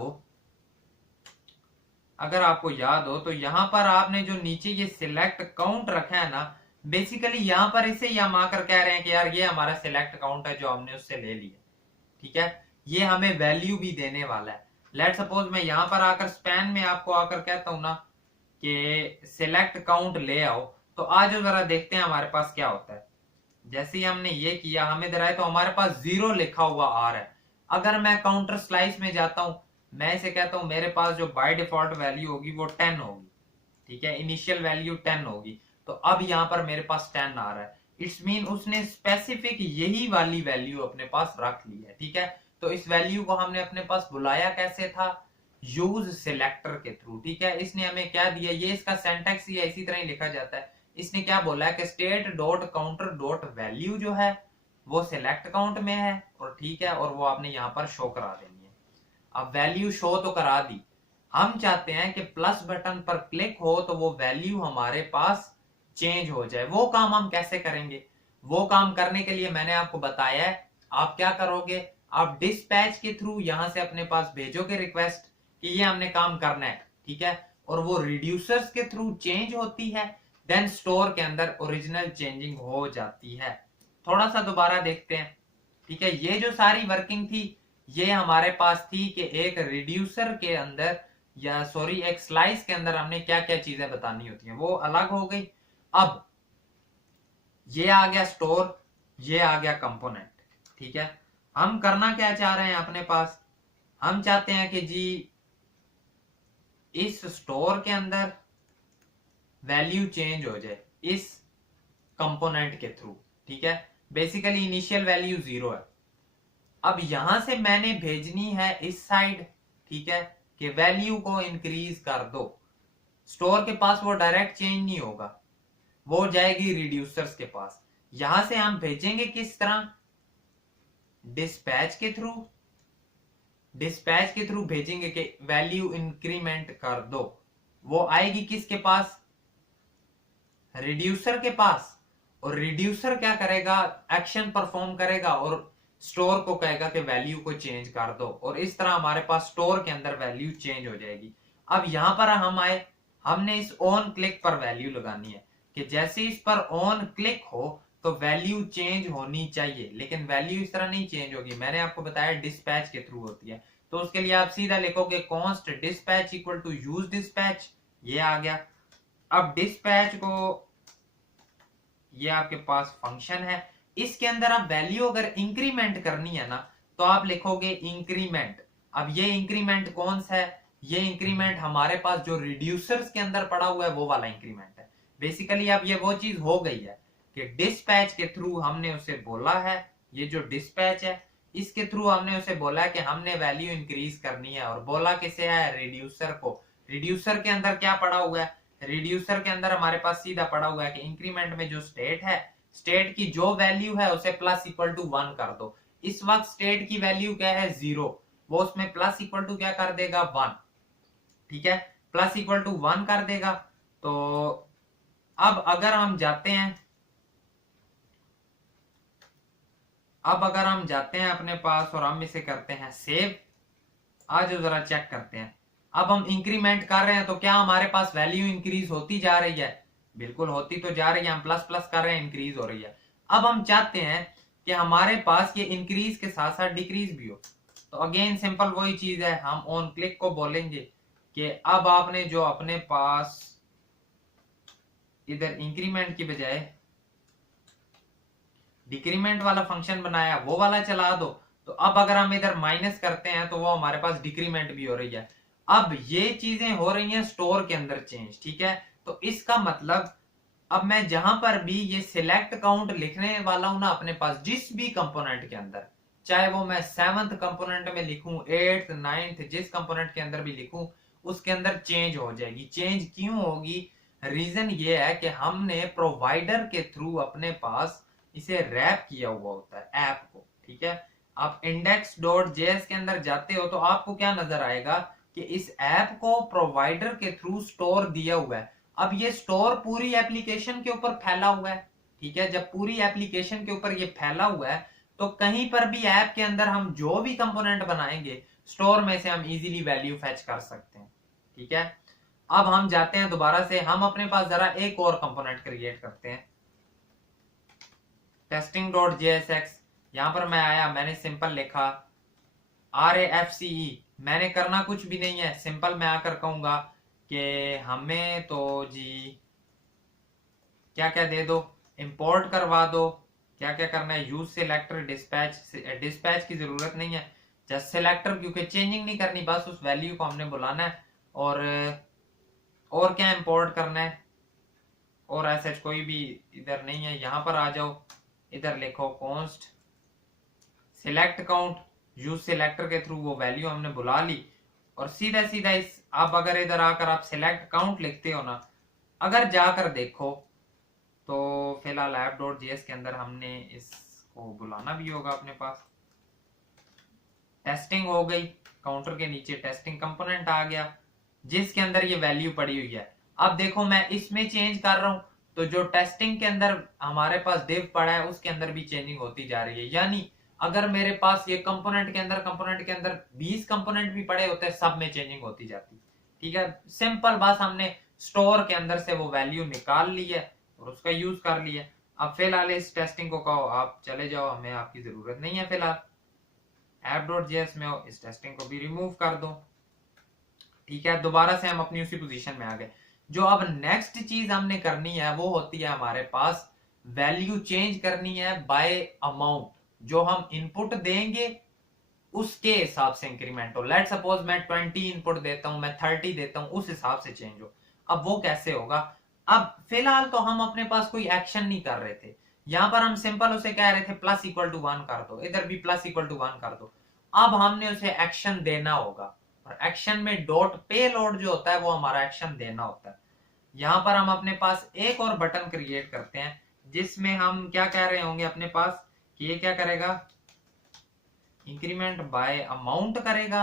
हो, तो यहां पर आपने जो नीचे ये सिलेक्ट काउंट रखा है ना, बेसिकली यहां पर इसे ही हम आकर कह रहे हैं कि यार ये हमारा सिलेक्ट काउंट है जो हमने उससे ले लिया। ठीक है, ये हमें वैल्यू भी देने वाला है। लेट सपोज मैं यहां पर आकर स्पैन में आपको आकर कहता हूं ना कि सिलेक्ट काउंट ले आओ, तो आज जरा देखते हैं हमारे पास क्या होता है। जैसे ही हमने ये किया, हमें इधर आए तो हमारे पास 0 लिखा हुआ आ रहा है। अगर मैं काउंटर स्लाइस में जाता हूं, मैं इसे कहता हूं मेरे पास जो बाय डिफॉल्ट वैल्यू होगी वो 10 होगी। ठीक है, इनिशियल वैल्यू 10 होगी, तो अब यहां पर मेरे पास 10 आ रहा है। इट्स मीन उसने स्पेसिफिक यही वाली वैल्यू अपने पास रख ली है। ठीक है, तो इस वैल्यू को हमने अपने पास बुलाया कैसे था, यूज सिलेक्टर के थ्रू। ठीक है, इसने हमें क्या दिया, ये इसका सिंटैक्स ही है, इसी तरह ही लिखा जाता है इसने क्या बोला है कि state dot counter dot value जो है वो सिलेक्ट काउंट में है, और ठीक है, और वो आपने यहाँ पर शो करा देनी है। अब वैल्यू शो तो करा दी, हम चाहते हैं कि प्लस बटन पर क्लिक हो तो वो वैल्यू हमारे पास चेंज हो जाए। वो काम हम कैसे करेंगे? वो काम करने के लिए मैंने आपको बताया है, आप क्या करोगे, आप डिस्पैच के थ्रू यहां से अपने पास भेजोगे रिक्वेस्ट कि ये हमने काम करना है, ठीक है, और वो रिड्यूसर्स के थ्रू चेंज होती है, देन स्टोर के अंदर ओरिजिनल चेंजिंग हो जाती है। थोड़ा सा दोबारा देखते हैं, ठीक है। ये जो सारी वर्किंग थी ये हमारे पास थी कि एक रिड्यूसर के अंदर, या सॉरी एक स्लाइस के अंदर हमने क्या क्या चीजें बतानी होती हैं, वो अलग हो गई। अब ये आ गया स्टोर, ये आ गया कंपोनेंट, ठीक है। हम करना क्या चाह रहे हैं अपने पास, हम चाहते हैं कि जी इस स्टोर के अंदर वैल्यू चेंज हो जाए इस कंपोनेंट के थ्रू, ठीक है। बेसिकली इनिशियल वैल्यू 0 है। अब यहां से मैंने भेजनी है इस साइड, ठीक है, कि वैल्यू को इंक्रीज कर दो। स्टोर के पास वो डायरेक्ट चेंज नहीं होगा, वो जाएगी रिड्यूसर्स के पास। यहां से हम भेजेंगे किस तरह, डिस्पैच के थ्रू। डिस्पैच के थ्रू भेजेंगे कि वैल्यू इंक्रीमेंट कर दो, वो आएगी किसके पास, रिड्यूसर के पास। और रिड्यूसर क्या करेगा, एक्शन परफॉर्म करेगा और स्टोर को कहेगा कि वैल्यू को चेंज कर दो, और इस तरह हमारे पास स्टोर के अंदर वैल्यू चेंज हो जाएगी। अब यहां पर हम आए, हमने इस ऑन क्लिक पर वैल्यू लगानी है कि जैसे इस पर ऑन क्लिक हो तो वैल्यू चेंज होनी चाहिए, लेकिन वैल्यू इस तरह नहीं चेंज होगी। मैंने आपको बताया डिस्पैच के थ्रू होती है, तो उसके लिए आप सीधा लिखोगे const dispatch equal to use dispatch, ये आ गया। अब डिस्पैच को, ये आपके पास फंक्शन है, इसके अंदर आप वैल्यू अगर इंक्रीमेंट करनी है ना तो आप लिखोगे इंक्रीमेंट। अब ये इंक्रीमेंट कौन सा है, ये इंक्रीमेंट हमारे पास जो रिड्यूसर्स के अंदर पड़ा हुआ है वो वाला इंक्रीमेंट है। बेसिकली अब ये वो चीज हो गई है कि डिस्पैच के थ्रू हमने उसे बोला है, ये जो डिस्पैच है इसके थ्रू हमने उसे बोला कि हमने वैल्यू इंक्रीज करनी है, और बोला किसे है, रिड्यूसर को। रिड्यूसर के अंदर क्या पड़ा हुआ है, रिड्यूसर के अंदर हमारे पास सीधा पड़ा हुआ है कि इंक्रीमेंट में जो स्टेट है, स्टेट की जो वैल्यू है उसे प्लस इक्वल टू 1 कर दो। इस वक्त स्टेट की वैल्यू क्या है, 0, वो उसमें प्लस इक्वल टू क्या कर देगा, 1, ठीक है, प्लस इक्वल टू 1 कर देगा। तो अब अगर हम जाते हैं, अब अगर हम जाते हैं अपने पास और हम इसे करते हैं सेव, आज जरा चेक करते हैं। अब हम इंक्रीमेंट कर रहे हैं तो क्या हमारे पास वैल्यू इंक्रीज होती जा रही है, बिल्कुल होती तो जा रही है, हम प्लस प्लस कर रहे हैं, इंक्रीज हो रही है। अब हम चाहते हैं कि हमारे पास ये इंक्रीज के साथ साथ डिक्रीज भी हो, तो अगेन सिंपल वही चीज है, हम ऑन क्लिक को बोलेंगे कि अब आपने जो अपने पास इधर इंक्रीमेंट की बजाय डिक्रीमेंट वाला फंक्शन बनाया वो वाला चला दो। तो अब अगर हम इधर माइनस करते हैं तो वो हमारे पास डिक्रीमेंट भी हो रही है। अब ये चीजें हो रही हैं स्टोर के अंदर चेंज, ठीक है। तो इसका मतलब अब मैं जहां पर भी ये सिलेक्ट काउंट लिखने वाला हूं ना अपने पास जिस भी कंपोनेंट के अंदर, चाहे वो मैं 7th कंपोनेंट में लिखूं, 8th 9th जिस कंपोनेंट के अंदर भी लिखूं, उसके अंदर चेंज हो जाएगी। चेंज क्यों होगी, रीजन ये है कि हमने प्रोवाइडर के थ्रू अपने पास इसे रैप किया हुआ होता है ऐप को, ठीक है। आप index.js के अंदर जाते हो तो आपको क्या नजर आएगा कि इस ऐप को प्रोवाइडर के थ्रू स्टोर दिया हुआ है। अब ये स्टोर पूरी एप्लीकेशन के ऊपर फैला हुआ है, ठीक है। जब पूरी एप्लीकेशन के ऊपर ये फैला हुआ है तो कहीं पर भी ऐप के अंदर हम जो भी कंपोनेंट बनाएंगे स्टोर में से हम इजीली वैल्यू फेच कर सकते हैं, ठीक है। अब हम जाते हैं दोबारा से, हम अपने पास जरा एक और कंपोनेंट क्रिएट करते हैं, testing.jsx। यहां पर मैं आया, मैंने सिंपल लिखा RAFCE, मैंने करना कुछ भी नहीं है, सिंपल मैं आकर कहूंगा कि हमें तो जी क्या क्या दे दो, इंपोर्ट करवा दो, क्या क्या करना है, यूज सिलेक्टर, डिस्पैच, डिस्पैच की जरूरत नहीं है, जस्ट सिलेक्टर, क्योंकि चेंजिंग नहीं करनी, बस उस वैल्यू को हमने बुलाना है। और क्या इंपोर्ट करना है, और ऐसा कोई भी इधर नहीं है। यहां पर आ जाओ, इधर लिखो const select count, use selector के थ्रू वो वैल्यू हमने बुला ली, और सीधा सीधा इस, आप अगर इधर आकर आप सिलेक्ट काउंट लिखते हो ना, अगर जाकर देखो तो फिलहाल app.js के अंदर हमने इसको बुलाना भी होगा अपने पास। टेस्टिंग हो गई, काउंटर के नीचे टेस्टिंग कंपोनेंट आ गया जिसके अंदर ये वैल्यू पड़ी हुई है। अब देखो मैं इसमें चेंज कर रहा हूं तो जो टेस्टिंग के अंदर हमारे पास div पड़ा है उसके अंदर भी चेंजिंग होती जा रही है। यानी अगर मेरे पास ये कंपोनेंट के अंदर 20 कंपोनेंट भी पड़े होते हैं, सब में चेंजिंग होती जाती। ठीक है, सिंपल बात, हमने स्टोर के अंदर से वो वैल्यू निकाल ली है और उसका यूज कर लिया। अब फिलहाल इस टेस्टिंग को कहो आप चले जाओ, हमें आपकी जरूरत नहीं है फिलहाल। app.js में हो, इस टेस्टिंग को भी रिमूव कर दो। ठीक है, दोबारा से हम अपनी उसी पोजीशन में आ गए। जो अब नेक्स्ट चीज हमने करनी है वो होती है हमारे पास वैल्यू चेंज करनी है बाय अमाउंट। जो हम इनपुट देंगे उसके हिसाब से इंक्रीमेंट हो। लेट सपोज मैं 20 इनपुट देता हूं, मैं 30 देता हूं, उस हिसाब से चेंज हो। अब वो कैसे होगा? अब फिलहाल तो हम अपने पास कोई एक्शन नहीं कर रहे थे, यहां पर हम सिंपल उसे कह रहे थे प्लस इक्वल टू 1 कर दो, इधर भी प्लस इक्वल टू 1 कर दो। अब हमने उसे एक्शन देना होगा और एक्शन में डॉट पे लोड जो होता है वो हमारा एक्शन देना होता है। यहां पर हम अपने पास एक और बटन क्रिएट करते हैं जिसमें हम क्या कह रहे होंगे अपने पास कि ये क्या करेगा, इंक्रीमेंट बाय अमाउंट करेगा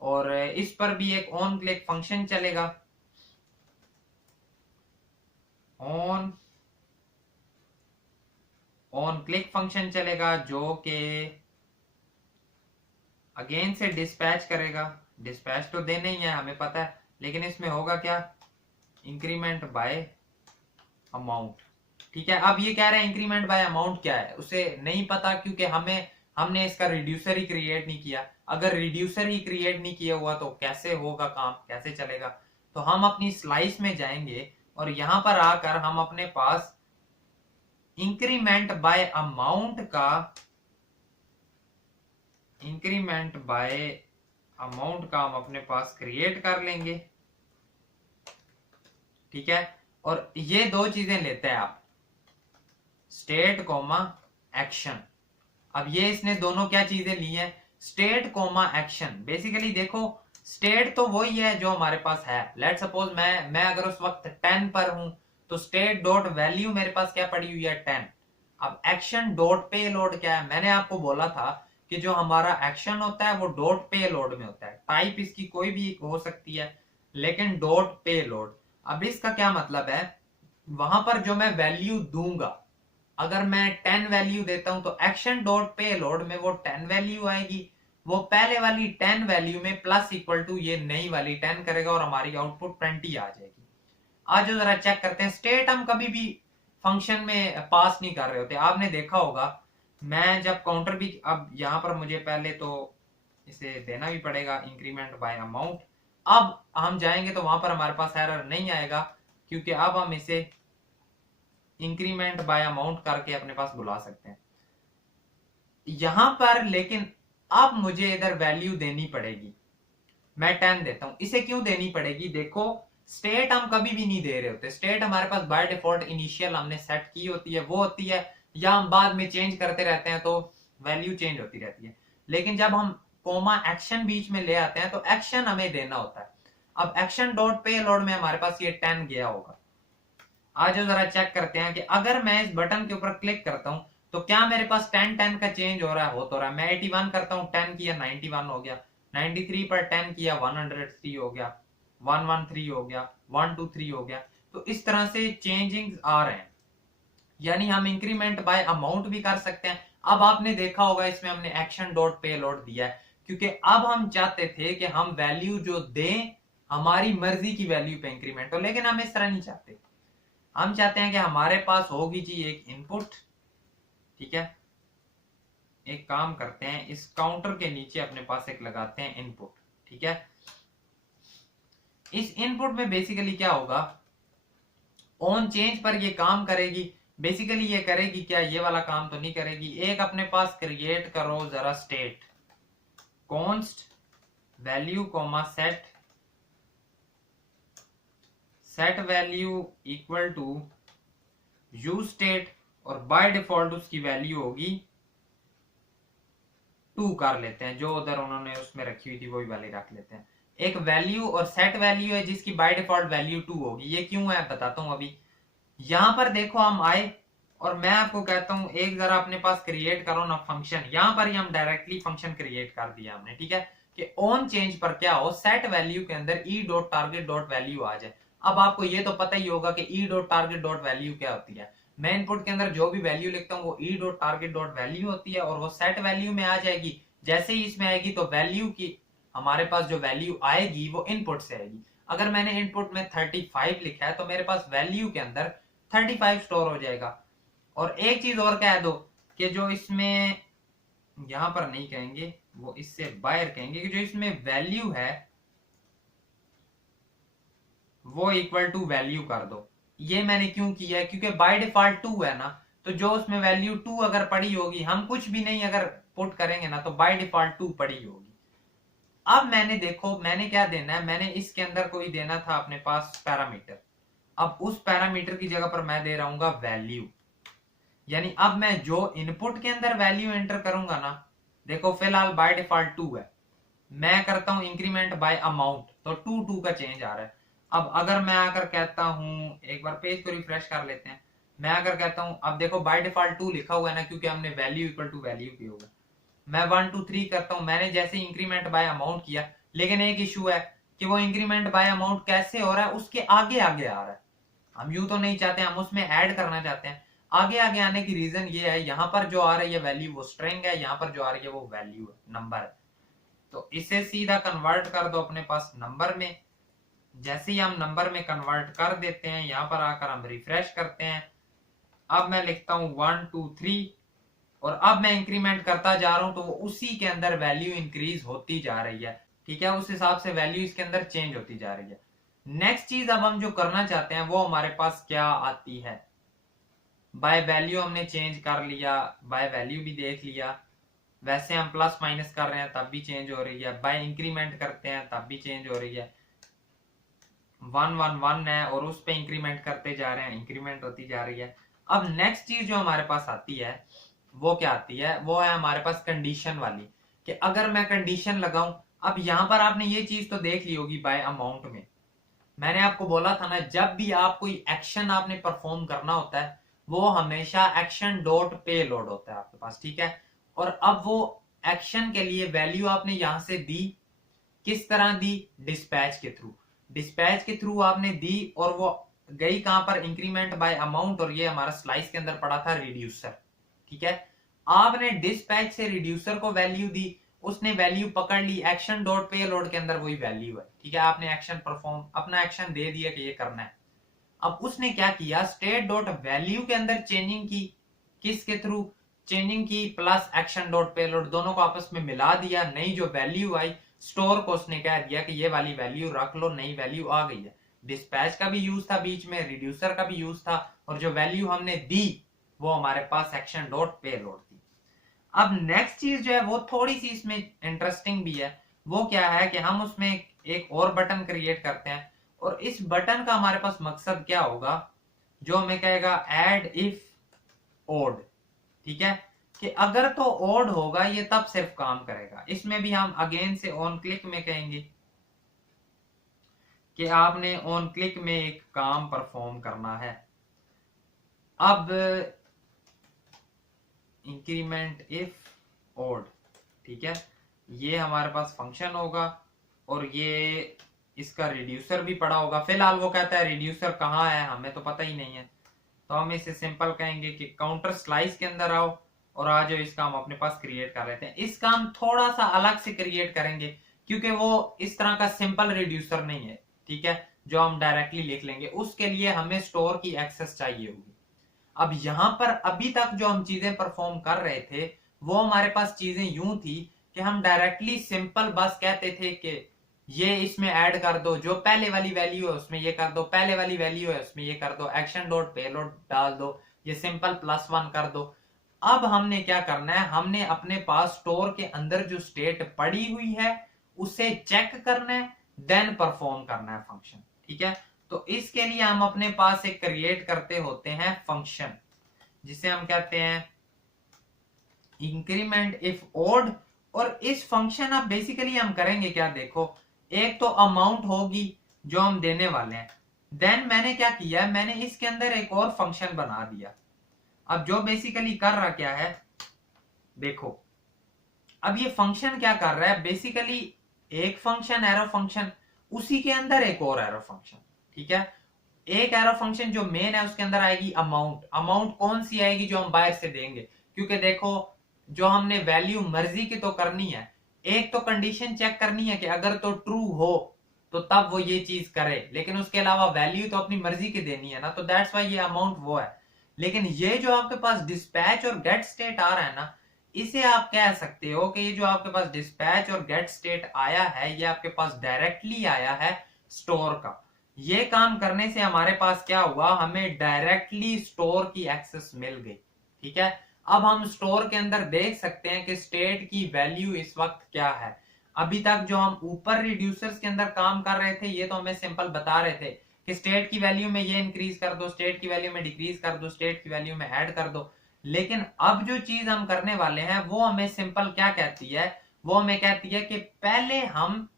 और इस पर भी एक ऑन क्लिक फंक्शन चलेगा। ऑन क्लिक फंक्शन चलेगा जो कि अगेन से डिस्पैच करेगा। डिस्पैच तो देना ही है हमें पता है, लेकिन इसमें होगा क्या, इंक्रीमेंट बाय अमाउंट। ठीक है, अब ये कह रहे हैं इंक्रीमेंट बाय अमाउंट क्या है उसे नहीं पता, क्योंकि हमने इसका रिड्यूसर ही क्रिएट नहीं किया। अगर रिड्यूसर ही क्रिएट नहीं किया हुआ तो कैसे होगा काम, कैसे चलेगा? तो हम अपनी स्लाइस में जाएंगे और यहां पर आकर हम अपने पास इंक्रीमेंट बाय अमाउंट का हम अपने पास क्रिएट कर लेंगे। ठीक है, और ये दो चीजें लेते हैं आप, स्टेट कॉमा एक्शन। अब ये इसने दोनों क्या चीजें ली है, स्टेट कॉमा एक्शन। बेसिकली देखो स्टेट तो वही है जो हमारे पास है। लेट सपोज मैं अगर उस वक्त 10 पर हूं तो स्टेट डॉट वैल्यू मेरे पास क्या पड़ी हुई है, 10। अब एक्शन डॉट पे लोड क्या है, मैंने आपको बोला था कि जो हमारा एक्शन होता है वो डॉट पे लोड में होता है। टाइप इसकी कोई भी हो सकती है, लेकिन डॉट पे लोड। अब इसका क्या मतलब है, वहां पर जो मैं वैल्यू दूंगा, अगर मैं 10 वैल्यू देता हूं तो एक्शन डॉट पे लोड में वो 10 वैल्यू आएगी। वो पहले वाली 10 वैल्यू में प्लस इक्वल टू ये नई वाली 10 करेगा और हमारी आउटपुट 20 आ जाएगी। आज जो जरा चेक करते हैं, स्टेट हम कभी भी फंक्शन में पास नहीं कर रहे होते। आपने देखा होगा मैं जब काउंटर भी, अब यहां पर मुझे पहले तो इसे देना भी पड़ेगा इंक्रीमेंट बाय अमाउंट। अब हम जाएंगे तो वहां पर हमारे पास एरर नहीं आएगा, क्योंकि अब हम इसे इंक्रीमेंट बाय अमाउंट करके अपने पास बुला सकते हैं यहां पर। लेकिन अब मुझे इधर वैल्यू देनी पड़ेगी। मैं 10 देता हूं, इसे क्यों देनी पड़ेगी? देखो स्टेट हम कभी भी नहीं दे रहे होते। स्टेट हमारे पास बाय डिफॉल्ट इनिशियल हमने सेट की होती है, वो होती है, या हम बाद में चेंज करते रहते हैं तो वैल्यू चेंज होती रहती है। लेकिन जब हम कोमा एक्शन बीच में ले आते हैं तो एक्शन हमें देना होता है। अब एक्शन डॉट पे लोड में हमारे पास ये 10 गया होगा। आज जरा चेक करते हैं कि अगर मैं इस बटन के ऊपर क्लिक करता हूं तो क्या मेरे पास 10 का चेंज हो रहा है? हो तो रहा है। मैं 81 करता हूं, 10 किया 91 हो गया, 93 पर 10 किया 103 हो गया, 113 हो गया, 123 हो गया। तो इस तरह से चेंजिंग आ रहे हैं। यानी हम इंक्रीमेंट बाय अमाउंट भी कर सकते हैं। अब आपने देखा होगा इसमें हमने एक्शन डॉट पे लोड दिया है, क्योंकि अब हम चाहते थे कि हम वैल्यू जो दें हमारी मर्जी की वैल्यू पे इंक्रीमेंट हो, लेकिन हम इस तरह नहीं चाहते। हम चाहते हैं कि हमारे पास होगी जी एक इनपुट। ठीक है, एक काम करते हैं, इस काउंटर के नीचे अपने पास एक लगाते हैं इनपुट। ठीक है, इस इनपुट में बेसिकली क्या होगा, ऑन चेंज पर ये काम करेगी। बेसिकली ये करेगी क्या, ये वाला काम तो नहीं करेगी। एक अपने पास क्रिएट करो जरा state const value comma set value equal to use state, और बाय डिफॉल्ट उसकी वैल्यू होगी 2 कर लेते हैं, जो उधर उन्होंने उसमें रखी हुई थी वही वाली रख लेते हैं। एक वैल्यू और सेट वैल्यू है जिसकी बाय डिफॉल्ट वैल्यू 2 होगी। ये क्यों है बताता हूं अभी। यहां पर देखो हम आए और मैं आपको कहता हूं एक जरा अपने पास क्रिएट करो ना फंक्शन। यहां पर ही हम डायरेक्टली फंक्शन क्रिएट कर दिया हमने, ठीक है, कि ऑन चेंज पर क्या हो, सेट वैल्यू के अंदर e dot target dot value आ जाए। अब आपको ये तो पता ही होगा कि e dot target dot value क्या होती है। मैं इनपुट के अंदर जो भी वैल्यू लिखता हूँ वो ई डॉट टारगेट डॉट वैल्यू होती है और वो सेट वैल्यू में आ जाएगी। जैसे ही इसमें आएगी तो वैल्यू की हमारे पास जो वैल्यू आएगी वो इनपुट से आएगी। अगर मैंने इनपुट में 35 लिखा है तो मेरे पास वैल्यू के अंदर 35 स्टोर हो जाएगा। और एक चीज और कह दो कि जो इसमें यहां पर नहीं कहेंगे, वो इससे बाहर कहेंगे कि जो इसमें वैल्यू है वो इक्वल टू वैल्यू कर दो। ये मैंने क्यों किया है, क्योंकि बाय डिफॉल्ट 2 है ना, तो जो उसमें वैल्यू 2 अगर पड़ी होगी, हम कुछ भी नहीं अगर पुट करेंगे ना, तो बाय डिफॉल्ट 2 पड़ी होगी। अब मैंने देखो मैंने क्या देना है, मैंने इसके अंदर कोई देना था अपने पास पैरामीटर। अब उस पैरामीटर की जगह पर मैं दे रहा हूँ वैल्यू। यानी अब मैं जो इनपुट के अंदर वैल्यू एंटर करूंगा ना, देखो फिलहाल बाय डिफॉल्ट 2 है, मैं करता हूं इंक्रीमेंट बाय अमाउंट तो 2 का चेंज आ रहा है। अब अगर मैं आकर कहता हूं, एक बार पेज को रिफ्रेश कर लेते हैं, मैं अगर कहता हूं, अब देखो बाय डिफॉल्ट 2 लिखा हुआ है ना, क्योंकि हमने वैल्यू इक्वल टू वैल्यू की होगा। मैं 1 2 3 करता हूं, मैंने जैसे इंक्रीमेंट बाय अमाउंट किया, लेकिन एक इशू है कि वो इंक्रीमेंट बाय अमाउंट कैसे हो रहा है, उसके आगे आगे आ रहा है। हम यूं तो नहीं चाहते, हम उसमें ऐड करना चाहते हैं। आगे आगे आने की रीजन ये है, यहाँ पर जो आ रही है वैल्यू वो स्ट्रिंग है, यहाँ पर जो आ रही है वो वैल्यू है, नंबर है। तो इसे सीधा कन्वर्ट कर दो अपने पास नंबर में। जैसे ही हम नंबर में कन्वर्ट कर देते हैं, यहां पर आकर हम रिफ्रेश करते हैं। अब मैं लिखता हूं 1 2 3 और अब मैं इंक्रीमेंट करता जा रहा हूं तो वो उसी के अंदर वैल्यू इंक्रीज होती जा रही है, ठीक है, उस हिसाब से वैल्यू इसके अंदर चेंज होती जा रही है। नेक्स्ट चीज अब हम जो करना चाहते हैं वो हमारे पास क्या आती है, बाय वैल्यू हमने चेंज कर लिया, बाय वैल्यू भी देख लिया, वैसे हम प्लस माइनस कर रहे हैं तब भी चेंज हो रही है, बाय इंक्रीमेंट करते हैं तब भी चेंज हो रही है। 1 1 1 है और उस पे इंक्रीमेंट करते जा रहे हैं, इंक्रीमेंट होती जा रही है। अब नेक्स्ट चीज जो हमारे पास आती है वो क्या आती है, वो है हमारे पास कंडीशन वाली, कि अगर मैं कंडीशन लगाऊं। अब यहां पर आपने ये चीज तो देख ली होगी बाय अमाउंट में, मैंने आपको बोला था ना, जब भी आप कोई एक्शन आपने परफॉर्म करना होता है वो हमेशा एक्शन डॉट पे लोड होता है आपके पास, ठीक है। और अब वो एक्शन के लिए वैल्यू आपने यहां से दी, किस तरह दी, डिस्पैच के थ्रू। डिस्पैच के थ्रू आपने दी और वो गई कहां पर, इंक्रीमेंट बाय अमाउंट, और ये हमारा स्लाइस के अंदर पड़ा था रिड्यूसर, ठीक है। आपने डिस्पैच से रिड्यूसर को वैल्यू दी, उसने वैल्यू पकड़ ली, एक्शन डॉट पे लोड के अंदर वही वैल्यू है, ठीक है। आपने एक्शन परफॉर्म, अपना एक्शन दे दिया कि ये करना है। अब उसने क्या किया, स्टेट डॉट वैल्यू के अंदर चेंजिंग की, किसके थ्रू, चेंजिंग की प्लस एक्शन डॉट पेलोड, दोनों को आपस में मिला दिया। नई जो वैल्यू आई, स्टोर को उसने कह दिया कि ये वाली वैल्यू रख लो, नई वैल्यू आ गई है। डिस्पैच का भी यूज था बीच में, रिड्यूसर का भी यूज था, और जो वैल्यू हमने दी वो हमारे पास एक्शन डॉट पेलोड थी। अब नेक्स्ट चीज जो है वो थोड़ी सी इसमें इंटरेस्टिंग भी है, वो क्या है कि हम उसमें एक और बटन क्रिएट करते हैं, और इस बटन का हमारे पास मकसद क्या होगा, जो हमें कहेगा एड इफ ओड, ठीक है, कि अगर तो ओड होगा ये तब सिर्फ काम करेगा। इसमें भी हम अगेन से ऑन क्लिक में कहेंगे कि आपने ऑन क्लिक में एक काम परफॉर्म करना है। अब इंक्रीमेंट इफ ओड, ठीक है, ये हमारे पास फंक्शन होगा और ये इसका रिड्यूसर भी पड़ा होगा। फिलहाल वो कहता है रिड्यूसर कहाँ है, हमें तो पता ही नहीं है, तो हम इसे सिंपल कहेंगे कि काउंटर स्लाइस के अंदर आओ और आज इसका हम अपने पास क्रिएट कर लेते हैं। इसका हम थोड़ा सा अलग से क्रिएट करेंगे क्योंकि वो इस तरह का सिंपल रिड्यूसर नहीं है, ठीक है, जो हम डायरेक्टली लिख लेंगे। उसके लिए हमें स्टोर की एक्सेस चाहिए होगी। अब यहां पर अभी तक जो हम चीजें परफॉर्म कर रहे थे वो हमारे पास चीजें यूं थी कि हम डायरेक्टली सिंपल बस कहते थे कि ये इसमें ऐड कर दो, जो पहले वाली वैल्यू है उसमें ये कर दो, पहले वाली वैल्यू है उसमें ये कर दो, एक्शन डॉट पेलोड डाल दो, ये सिंपल +1 कर दो। अब हमने क्या करना है, हमने अपने पास स्टोर के अंदर जो स्टेट पड़ी हुई है उसे चेक करना है, देन परफॉर्म करना है फंक्शन, ठीक है। तो इसके लिए हम अपने पास एक क्रिएट करते होते हैं फंक्शन, जिसे हम कहते हैं इंक्रीमेंट इफ ओड। और इस फंक्शन अब बेसिकली हम करेंगे क्या, देखो, एक तो अमाउंट होगी जो हम देने वाले हैं, देन मैंने क्या किया, मैंने इसके अंदर एक और फंक्शन बना दिया। अब जो बेसिकली कर रहा क्या है, देखो अब ये फंक्शन क्या कर रहा है, बेसिकली एक फंक्शन एरो फंक्शन, उसी के अंदर एक और एरो फंक्शन, ठीक है। एक एरो फंक्शन जो मेन है उसके अंदर आएगी अमाउंट। अमाउंट कौन सी आएगी, जो हम बाहर से देंगे, क्योंकि देखो जो हमने वैल्यू मर्जी की तो करनी है, एक तो कंडीशन चेक करनी है कि अगर तो ट्रू हो तो तब वो ये चीज करे, लेकिन उसके अलावा वैल्यू तो अपनी मर्जी की देनी है ना, तो दैट्स वाई ये अमाउंट वो है। लेकिन ये जो आपके पास डिस्पैच और गेट स्टेट आ रहा है ना, इसे आप कह सकते हो कि ये जो आपके पास डिस्पैच और गेट स्टेट आया है, ये आपके पास डायरेक्टली आया है स्टोर का। ये काम करने से हमारे पास क्या हुआ, हमें डायरेक्टली स्टोर की एक्सेस मिल गई, ठीक है। अब हम स्टोर के अंदर देख सकते हैं कि स्टेट की वैल्यू इस वक्त क्या है। अभी तक जो हम ऊपर रिड्यूसर्स के अंदर काम कर रहे थे, ये तो हमें सिंपल बता रहे थे कि स्टेट की वैल्यू में ये इंक्रीज कर दो, स्टेट की वैल्यू में डिक्रीज कर दो, स्टेट की वैल्यू में ऐड कर दो। लेकिन अब जो चीज हम करने वाले हैं वो हमें सिंपल क्या कहती है, वो हमें कहती है कि पहले हम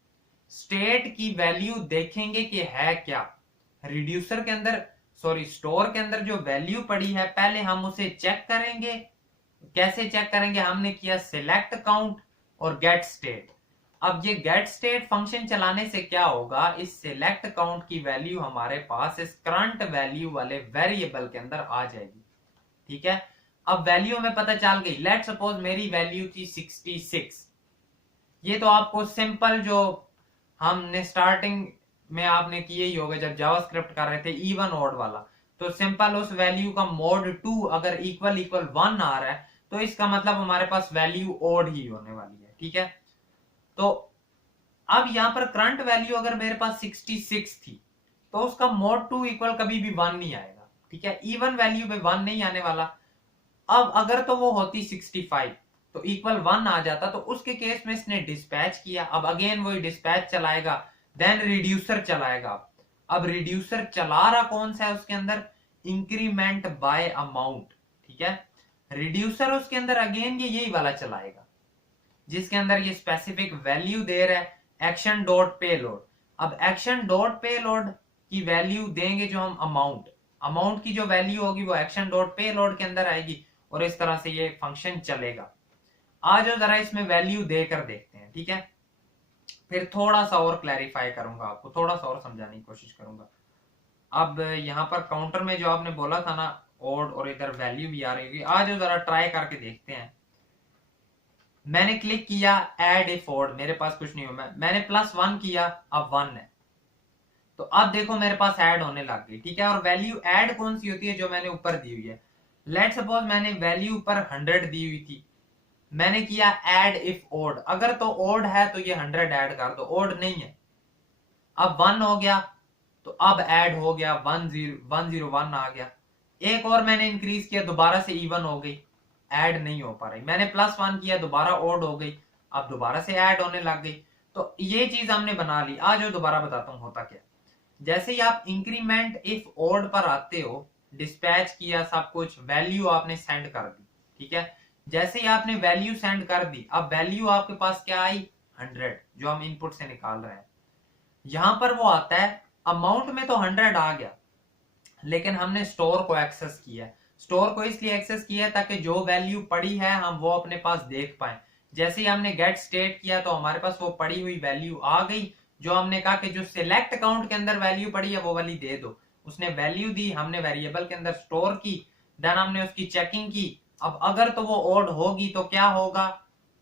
स्टेट की वैल्यू देखेंगे कि है क्या रिड्यूसर के अंदर, सॉरी स्टोर के अंदर जो वैल्यू पड़ी है, पहले हम उसे चेक करेंगे। कैसे चेक करेंगे, हमने किया सिलेक्ट काउंट और गेट स्टेट। अब ये गेट स्टेट फंक्शन चलाने से क्या होगा, इस सिलेक्ट काउंट की वैल्यू हमारे पास इस करंट वैल्यू वाले वेरिएबल के अंदर आ जाएगी, ठीक है। अब वैल्यू हमें पता चल गई, लेट सपोज मेरी वैल्यू थी 66। ये तो आपको सिंपल जो हमने स्टार्टिंग में आपने किए ही होगा जब जावास्क्रिप्ट कर रहे थे इवन ऑड वाला, तो सिंपल उस वैल्यू का मोड 2 अगर इक्वल इक्वल 1 आ रहा है तो इसका मतलब हमारे पास वैल्यू ऑड ही होने वाली है, ठीक है। तो अब यहां पर करंट वैल्यू अगर मेरे पास 66 थी तो उसका मोड 2 इक्वल कभी भी 1 नहीं आएगा, ठीक है। इवन वैल्यू में 1 नहीं आने वाला। अब अगर तो वो होती 65 तो इक्वल 1 आ जाता, तो उसके केस में इसने डिस्पैच किया। अब अगेन वही डिस्पैच चलाएगा, देन रिड्यूसर चलाएगा। अब रिड्यूसर चला रहा कौन सा है उसके अंदर, इंक्रीमेंट बाय अमाउंट, ठीक है। रिड्यूसर उसके अंदर अगेन ये यही वाला चलाएगा जिसके अंदर ये स्पेसिफिक वैल्यू दे रहा है एक्शन डॉट पे लोड। अब एक्शन डॉट पे लोड की वैल्यू देंगे जो हम अमाउंट, अमाउंट की जो वैल्यू होगी वो एक्शन डॉट पे लोड के अंदर आएगी और इस तरह से ये फंक्शन चलेगा। आज जरा इसमें वैल्यू देकर देखते हैं, ठीक है। फिर थोड़ा सा और क्लैरिफाई करूंगा, आपको थोड़ा सा और समझाने की कोशिश करूंगा। अब यहाँ पर काउंटर में जो आपने बोला था ना ओड, और इधर वैल्यू भी आ रही होगी, आज जरा ट्राई करके देखते हैं। मैंने क्लिक किया एड इफ ओड, मेरे पास कुछ नहीं हुआ, मैंने +1 किया, अब 1 है, तो अब देखो मेरे पास ऐड होने लग गई, ठीक है। और वैल्यू ऐड कौन सी होती है, जो मैंने ऊपर दी हुई है। लेट सपोज मैंने वैल्यू ऊपर 100 दी हुई थी, मैंने किया ऐड इफ ओड, अगर तो ओड है तो ये 100 ऐड कर दो, ओड नहीं है। अब 1 हो गया तो अब ऐड हो गया 101 आ गया। एक और मैंने इंक्रीज किया, दोबारा से इवन हो गई, ऐड नहीं हो पा रही। मैंने +1 किया, दोबारा ओड हो गई, अब दोबारा से ऐड होने लग गई। तो ये चीज हमने बना ली। आज जो दोबारा बताता हूं होता क्या। जैसे ही आप इंक्रीमेंट इफ ओड पर आते हो, डिस्पैच किया सब कुछ, वैल्यू आपने सेंड कर दी, ठीक है। जैसे ही आपने वैल्यू सेंड कर दी, अब वैल्यू आपके पास क्या आई, 100, जो हम इनपुट से निकाल रहे हैं। यहां पर वो आता है अमाउंट में तो 100 आ गया, लेकिन हमने स्टोर को एक्सेस किया। स्टोर को इसलिए एक्सेस किया ताकि जो वैल्यू पड़ी है हम वो अपने पास देख पाए। जैसे ही हमने गेट स्टेट किया तो हमारे पास वो पड़ी हुई वैल्यू आ गई, जो हमने कहा कि जो सिलेक्ट अकाउंट के अंदर वैल्यू पड़ी है वो वाली दे दो। उसने वैल्यू दी, हमने वेरिएबल के अंदर स्टोर की, देन हमने उसकी चेकिंग की। अब अगर तो वो ओड होगी तो क्या होगा,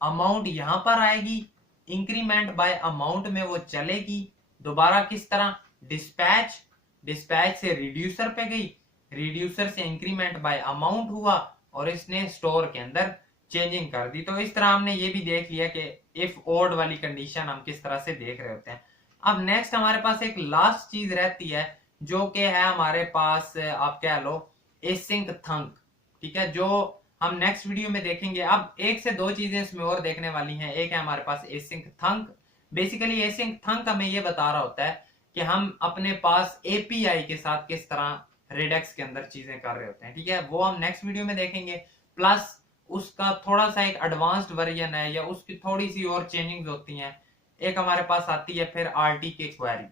अमाउंट यहां पर आएगी, इंक्रीमेंट बाय अमाउंट में वो चलेगी, दोबारा किस तरह, डिस्पैच, डिस्पैच से रिड्यूसर पे गई, रिड्यूसर से इंक्रीमेंट बाय अमाउंट हुआ और इसने स्टोर के अंदर चेंजिंग कर दी। तो इस तरह हमने ये भी देख लिया कि इफ ओड वाली कंडीशन हम किस तरह से देख रहे होते हैं। अब नेक्स्ट हमारे पास एक लास्ट चीज रहती है जो कि है हमारे पास, आप कह लो एसिंक थंक, ठीक है, जो हम नेक्स्ट वीडियो में देखेंगे। अब एक से दो चीजें इसमें और देखने वाली हैं। एक है हमारे पास एसिंक थंक। बेसिकली एसिंक थंक हमें ये बता रहा होता है कि हम अपने पास एपीआई के साथ किस तरह रेडेक्स के अंदर चीजें कर रहे होते हैं, ठीक है। वो हम नेक्स्ट वीडियो में देखेंगे। प्लस उसका थोड़ा सा एक एडवांस्ड वर्जन है, या उसकी थोड़ी सी और चेंजिंग्स होती हैं। एक हमारे पास आती है फिर आरटी की क्वेरी,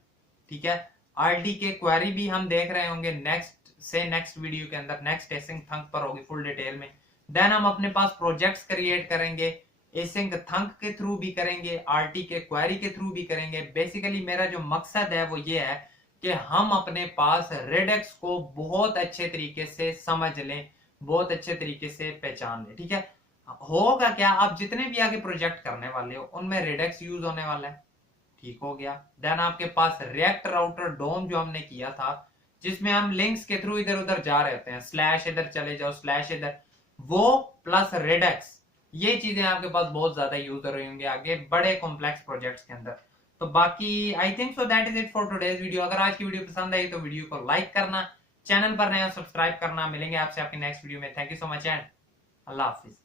ठीक है। आरटी के क्वेरी भी हम देख रहे होंगे नेक्स्ट वीडियो के अंदर, नेक्स्ट एसिंक थंक पर होगी फुल डिटेल में। देन हम अपने पास प्रोजेक्ट्स क्रिएट करेंगे, एसिंक थंक के थ्रू भी करेंगे, आरटी के क्वेरी के थ्रू भी करेंगे। बेसिकली मेरा जो मकसद है वो ये है कि हम अपने पास रेडेक्स को बहुत अच्छे तरीके से समझ लें, बहुत अच्छे तरीके से पहचान लें। ठीक है, होगा क्या, आप जितने भी आगे प्रोजेक्ट करने वाले हो उनमें रेडेक्स यूज होने वाला है। ठीक हो गया। देन आपके पास रिएक्ट राउटर डोम जो हमने किया था, जिसमें हम लिंक्स के थ्रू इधर उधर जा रहे होते हैं, स्लैश इधर चले जाओ, स्लैश इधर, वो प्लस रेडेक्स, ये चीजें आपके पास बहुत ज्यादा यूज हो रही होंगी आगे बड़े कॉम्प्लेक्स प्रोजेक्ट्स के अंदर। तो बाकी I think so that is it for today's video. अगर आज की वीडियो पसंद आई तो वीडियो को लाइक करना, चैनल पर नया सब्सक्राइब करना। मिलेंगे आपसे आपकी नेक्स्ट वीडियो में। Thank you so much and Allah Hafiz.